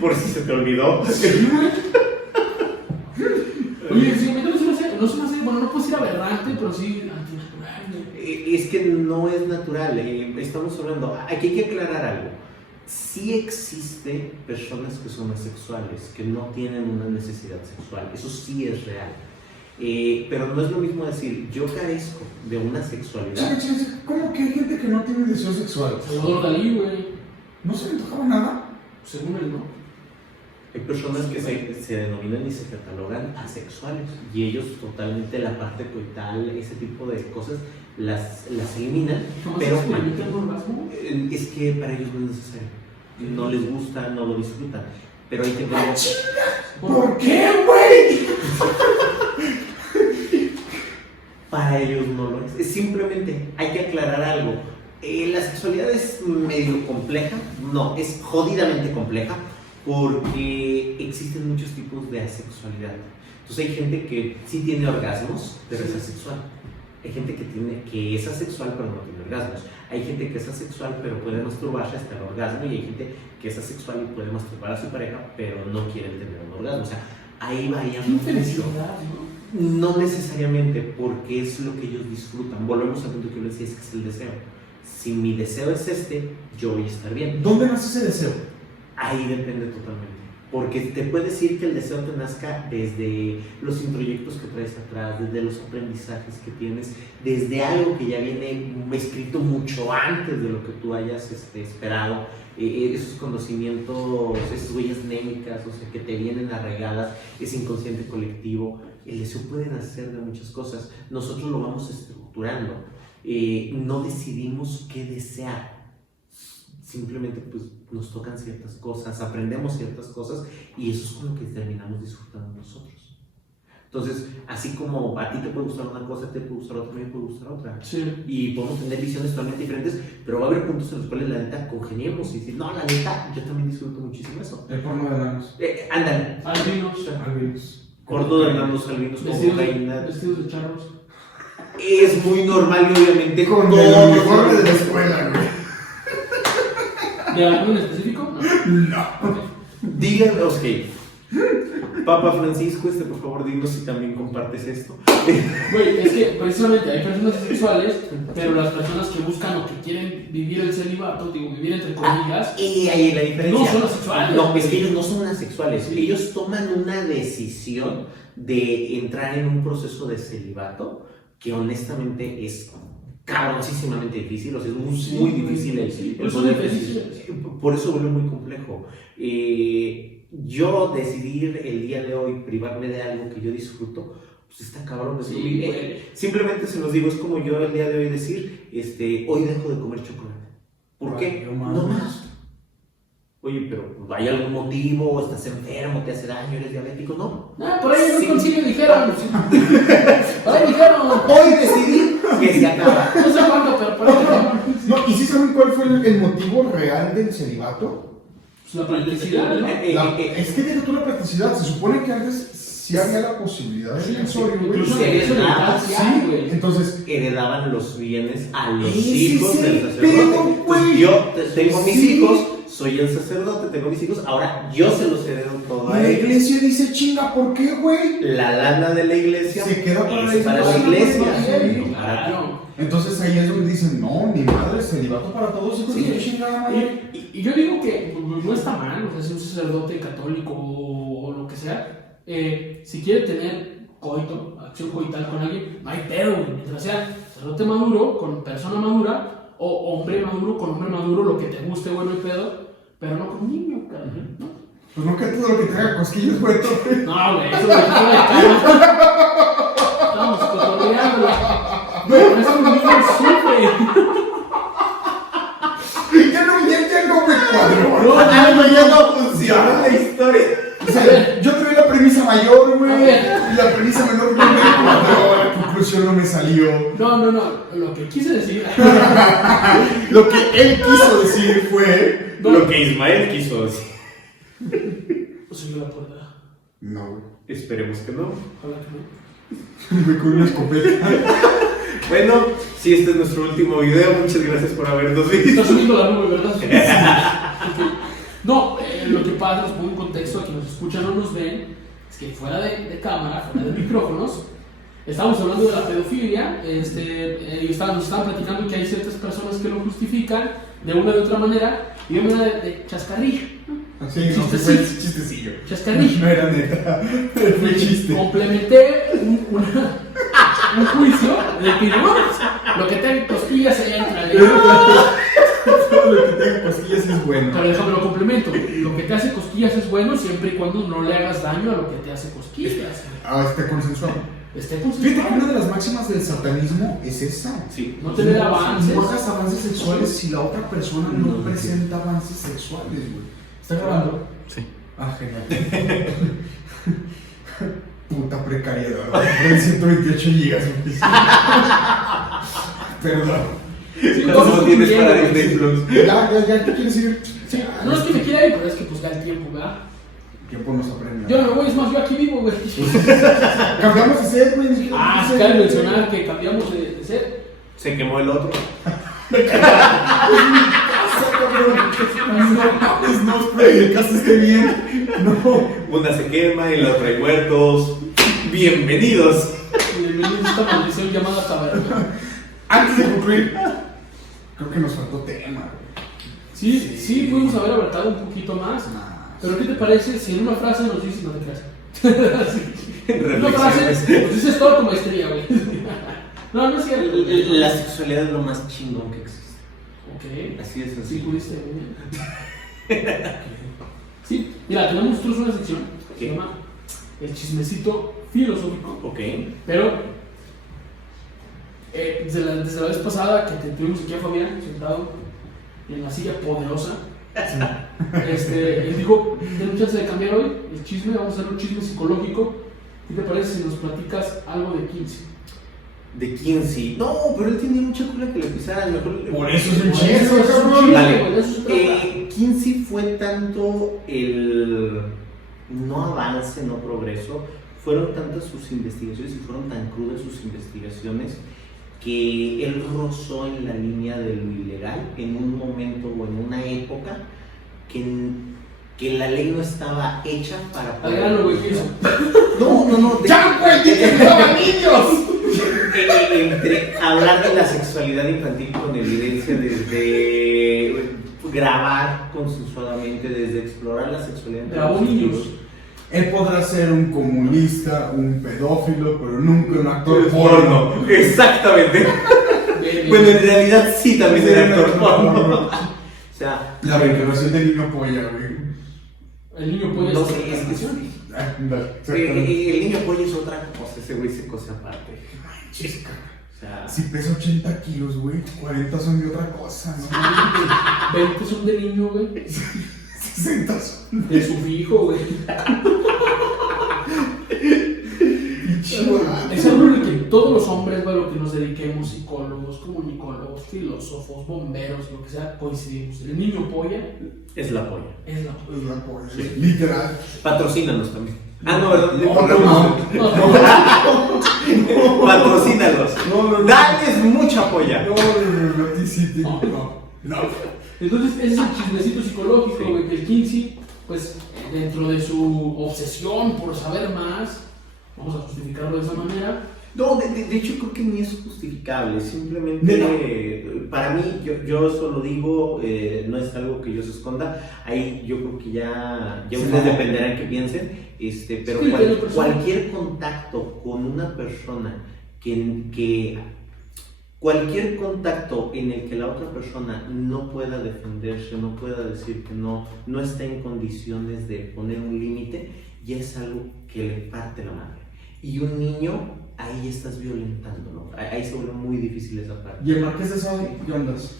Por si se te olvidó. Sí, güey. Oye, sí, no se me hace, bueno, no puedo decir aberrante, pero sí antinatural, güey. Es que no es natural. Estamos hablando. Aquí hay que aclarar algo. Sí existe personas que son asexuales, que no tienen una necesidad sexual. Eso sí es real. Pero no es lo mismo decir, yo carezco de una sexualidad. ¿Cómo que hay gente que no tiene deseo sexual? Salvador Dalí, güey. ¿No se le antojaba nada? Según él, ¿no? Hay personas que se denominan y se catalogan asexuales y ellos totalmente la parte coital, ese tipo de cosas, las eliminan, ¿Cómo pero se experimenta el orgasmo? es que para ellos no es necesario. No les gusta, no lo disfrutan. Pero hay que ver. ¿Por qué, güey? Para ellos no lo es. Simplemente hay que aclarar algo. La sexualidad es medio compleja, no, es jodidamente compleja porque existen muchos tipos de asexualidad. Entonces hay gente que sí tiene orgasmos, pero es asexual. Hay gente que es asexual pero no tiene orgasmos. Hay gente que es asexual pero puede masturbarse hasta el orgasmo y hay gente que es asexual y puede masturbar a su pareja pero no quiere tener un orgasmo. O sea, ahí varía Qué mucho. felicidad, ¿no? No necesariamente porque es lo que ellos disfrutan. Volvemos al punto que yo les decía, es que es el deseo. Si mi deseo es este, yo voy a estar bien. ¿Dónde nace ese deseo? Ahí depende totalmente. Porque te puede decir que el deseo te nazca desde los introyectos que traes atrás, desde los aprendizajes que tienes, desde algo que ya viene escrito mucho antes de lo que tú hayas esperado. Esos conocimientos, esas huellas némicas, o sea, que te vienen arraigadas, ese inconsciente colectivo. El deseo puede nacer de muchas cosas. Nosotros lo vamos estructurando. No decidimos qué desear. Simplemente pues nos tocan ciertas cosas, aprendemos ciertas cosas y eso es con lo que terminamos disfrutando nosotros. Entonces, así como a ti te puede gustar una cosa, te puede gustar otra, a mí me puede gustar otra. Sí. Y podemos tener visiones totalmente diferentes, pero va a haber puntos en los cuales la neta congeniemos y decir, no, la neta, yo también disfruto muchísimo eso. El porno de lanos. Ándale. Albinos. Albinos. Gordo de Hernando Albinos con cocaína. Vestidos de charros. Es muy normal y obviamente Con todo el uniforme de la escuela, güey. ¿De algún en específico? No. Díganme, ok. Papa Francisco, por favor, dinos si también compartes esto. Güey, es que precisamente hay personas asexuales, pero las personas que buscan o que quieren vivir el celibato, digo, vivir entre comillas, Y ahí la diferencia. no son asexuales. No, es que ellos no son asexuales. Sí. Ellos toman una decisión de entrar en un proceso de celibato que honestamente es cabroncísimamente difícil, o sea, es muy difícil el poder decidir. Por eso vuelve muy complejo. Yo decidir el día de hoy privarme de algo que yo disfruto, pues está cabrón. Sí, simplemente se los digo, es como yo el día de hoy decir, hoy dejo de comer chocolate. ¿Por qué? No más. Oye, pero ¿hay algún motivo? ¿Estás enfermo? ¿Te hace daño? ¿Eres diabético? No. Por ahí en un concilio dijeron. Por ahí dijeron. Hoy decidí que se acaba. No sé cuándo, pero por ahí dijeron. No, ¿y sí saben cuál fue el motivo real del celibato? Pues la practicidad, ¿no? Es que deja tú la practicidad. Se supone que antes sí había la posibilidad de sexual, güey. Incluso de eso Sí, güey. Entonces, heredaban los bienes a los ese hijos es el del sacerdote. pedo, Entonces, güey. yo tengo mis Sí. hijos, soy el sacerdote, tengo mis hijos, ahora yo se los heredo todo a la ellos. iglesia dice, chinga, ¿por qué, güey? La lana de la iglesia Se queda para es para la iglesia. Sí, Claro. Entonces ahí es donde dicen, no, ni madre, celibato para todos, hijos de chingada madre. Y yo digo que no está mal, o sea, si un sacerdote católico o lo que sea, si quiere tener coito, acción coital con alguien, no hay pedo, güey. Mientras sea sacerdote maduro con persona madura o hombre maduro con hombre maduro, lo que te guste, güey, no hay pedo, pero no con niño, cara, ¿no? Pues no que todo lo que te haga cosquillas, güey, tope. No, güey, eso me queda de cara. Estamos cotorreando. Güey, pero eso un niño sufre. Ya no me cuadró. Ya no funciona la historia. O sea, yo traía la premisa mayor, güey. A ver. Y la premisa menor no me cuadró. La conclusión no me salió. No. Lo que quise decir. Lo que él quiso decir fue. Lo que Ismael quiso decir. Soy yo la puerta. No, güey. Esperemos que no. Ojalá que no. Me con una escopeta. Bueno, si este es nuestro último video, muchas gracias por habernos visto. Está subiendo la nube, ¿verdad? Okay. No, lo que pasa, les pongo un contexto a quienes nos escuchan o nos ven, es que fuera de cámara, fuera de micrófonos, estamos hablando de la pedofilia, y nos estaban platicando que hay ciertas personas que lo justifican de una u otra manera, y de manera de chascarrillo. Sí, no, fue chistecillo. Chascarrillo. No era neta. Fue chiste. Complementé un juicio de que no, lo que te haga cosquillas allá entra. Todo lo que te haga cosquillas es bueno. Pero déjame lo complemento. Lo que te hace cosquillas es bueno siempre y cuando no le hagas daño a lo que te hace cosquillas. Esté consensuado. Esté Fíjate que consensuado. una de las máximas del satanismo es esa. Sí. No tener avances. No hagas avances sexuales si la otra persona no presenta avances sexuales, güey. ¿Está grabando? Sí. Ah, genial. Puta precariedad. Por 128 gigas, güey. Perdón. Sí, ¿Cómo tienes para bien, Disney Plus? Ya, ¿qué quieres ir? Sí, no es que me quiera ir, pero es que pues da el tiempo, ¿verdad? El tiempo nos apremia. Yo no me voy, es más, yo aquí vivo, güey. Cambiamos de set, güey. Cabe mencionar que cambiamos de set. Se quemó el otro. No, predicaste esté bien. No. Una se quema y la otra hay muertos. Bienvenidos. Bienvenidos a esta maldición llamada taberna. Antes de concluir, creo que nos faltó tema, güey. Sí, pudimos haber abarcado un poquito más. Pero ¿qué te parece si en una frase nos dices, no te creas? En una frase nos dices toda tu maestría, güey. No es cierto. La sexualidad es lo más chingón que existe. Ok. Así es Sí, sencillo. pudiste, muy bien. Sí, mira, tenemos nosotros una sección que se llama el chismecito filosófico. Ok. Pero desde la vez pasada que te tuvimos aquí a Fabián sentado en la silla poderosa, él dijo, tenemos chance de cambiar hoy el chisme, vamos a hacer un chisme psicológico. ¿Qué te parece si nos platicas algo de Kinsey? De Kinsey. No, pero él tiene mucha cola que le pisaran. Mejor. Por eso es un Por chisme, eso es un cabrón. chisme, Dale. güey, de eso se trata. Kinsey fue tanto el no avance, no progreso, fueron tantas sus investigaciones y fueron tan crudas sus investigaciones que él rozó en la línea de lo ilegal en un momento o en una época que la ley no estaba hecha para poder... Adriano, güey, ¿qué hizo? No. ¡Ya, güey! ¡Dije que estaban niños! Entre hablar de la sexualidad infantil con evidencia, desde grabar consensuadamente, desde explorar la sexualidad entre Grabó los niños. Él podrá ser un comunista, un pedófilo, pero nunca un actor porno. Exactamente. Bien, Bueno, bien. en realidad sí también Sí, era actor no, porno. no. O sea, La reencarnación del niño polla, güey. El niño puede no hacer sé, es que canción. Ah, dale, exactamente. el niño pollo es otra cosa, ese güey se cose aparte. Manches, cara. O sea, Si pesa 80 kilos, güey, 40 son de otra cosa, ¿no? 20 son de niño, güey. 60 son De su hijo, güey. Es algo en el que todos los hombres, güey, lo que nos dediquemos, psicólogos, comunicólogos, filósofos, bomberos, lo que sea, coincidimos. El niño polla es la polla. es la Es la polla, literal. Patrocínanos también. Ah, no, ¿verdad? No. Patrocínalos. No. Dales mucha polla. No, sí, no. Entonces, ese es el chismecito psicológico, Sí. güey, que el Kinsey, pues, dentro de su obsesión por saber más, vamos a justificarlo de esa manera. No, de hecho creo que ni es justificable, simplemente para mí, yo eso lo digo, no es algo que yo se esconda, ahí yo creo que ya Sí, ustedes no. dependerán que piensen, pero Sí, criterio personal. cualquier contacto con una persona cualquier contacto en el que la otra persona no pueda defenderse, no pueda decir que no está en condiciones de poner un límite, ya es algo que le parte la madre. Y un niño, ahí ya estás violentándolo, ahí se vuelve muy difícil esa parte. ¿Y el Marqués de Sade? ¿Qué ondas?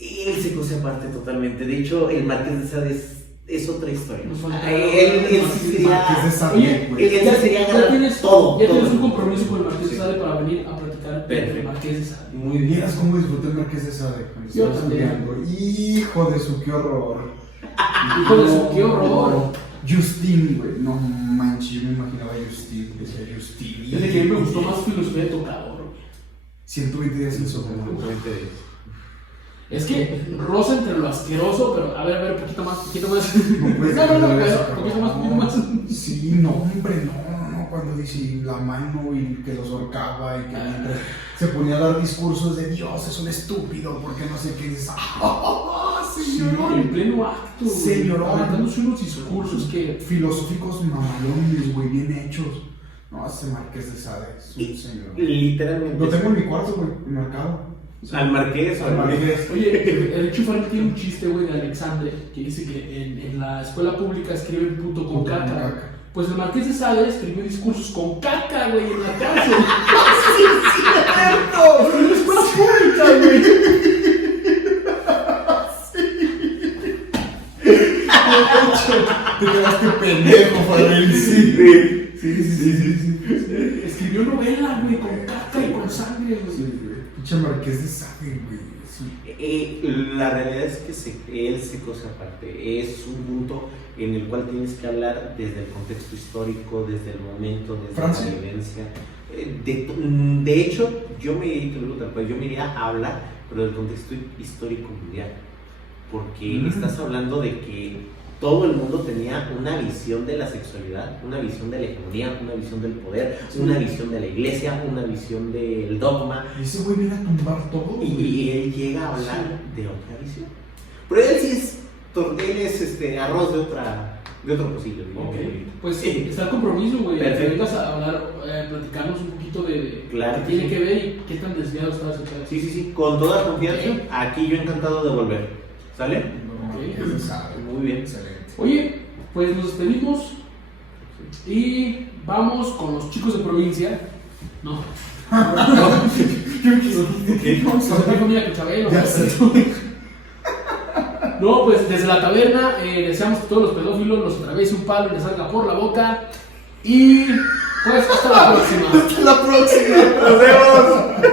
Él se cose aparte totalmente, de hecho el Marqués de Sade es otra historia. Nos falta- Él sí sería... Marqués de Sade, Oye, güey. Él sí sería ya ganar tienes, todo. ya todo. tienes un compromiso con el Marqués de Sí. Sade para venir a platicar del Perfecto. Marqués de Sade. Muy bien. ¿Vieras cómo disfruté el Marqués de Sade cuando Yo estaba también. estudiando? Hijo de su, qué horror. Hijo de su, qué horror. Justin, güey, no manches, yo me imaginaba a Justin, decía Justin. Desde que a mí me gustó más filosofía de tocador, güey. 120 días sin soportar. Es que rosa entre lo asqueroso, pero a ver, un poquito más. No puedes No, entender pero, eso, poquito cabrón. más. Sí, no, hombre, no, cuando dice la mano y que los ahorcaba y que mientras se ponía a dar discursos de Dios es un estúpido, porque no sé qué dices. ¡Ah, señor! En pleno acto, güey, Señor. aventándose unos discursos que. Filosóficos mamalones, güey, bien hechos. No, ese Marqués de Sade es un señor. Literalmente. Lo tengo en mi cuarto, güey, marcado. Al Marqués, Al Marqués. Oye, el Chufar tiene un chiste, güey, de Alexandre, que dice que en la escuela pública escriben puto con Puto con caca. caca. Pues el Marqués de Sade escribió discursos con caca, güey, en la cárcel. En la escuela pública, güey. Te quedaste pendejo, Fabián. Sí. Escribió novela, güey, con caca y con sangre, güey. Pinche Marqués de Sade, güey. Sí. La realidad es que él se cosa aparte. Es un punto en el cual tienes que hablar desde el contexto histórico, desde el momento, desde Francia. la vivencia. De hecho, yo me iría a hablar, pero del contexto histórico mundial. Porque estás hablando de que todo el mundo tenía una visión de la sexualidad, una visión de la hegemonía, una visión del poder, una visión de la iglesia, una visión del dogma. Y ese güey viene a tumbar todo, güey. Y él llega a hablar de otra visión. Pero él sí es arroz de otro pocillo. Ok, pues está el compromiso, güey. Que Perfecto. vengas a hablar, platicarnos un poquito de Claro qué que tiene sí. que ver y qué tan desviado está ese pedo. Sí, con toda confianza. Ok. Aquí yo encantado de volver. ¿Sale? Marqués de Sade. Muy bien. Excelente. Oye, pues nos despedimos y vamos con los chicos de provincia. No. Se dijo, mira, que Chabelo. Ya sé. No, pues desde la taberna deseamos que todos los pedófilos los atraviese un palo y les salga por la boca. Y pues hasta la próxima. Hasta la próxima. Nos vemos.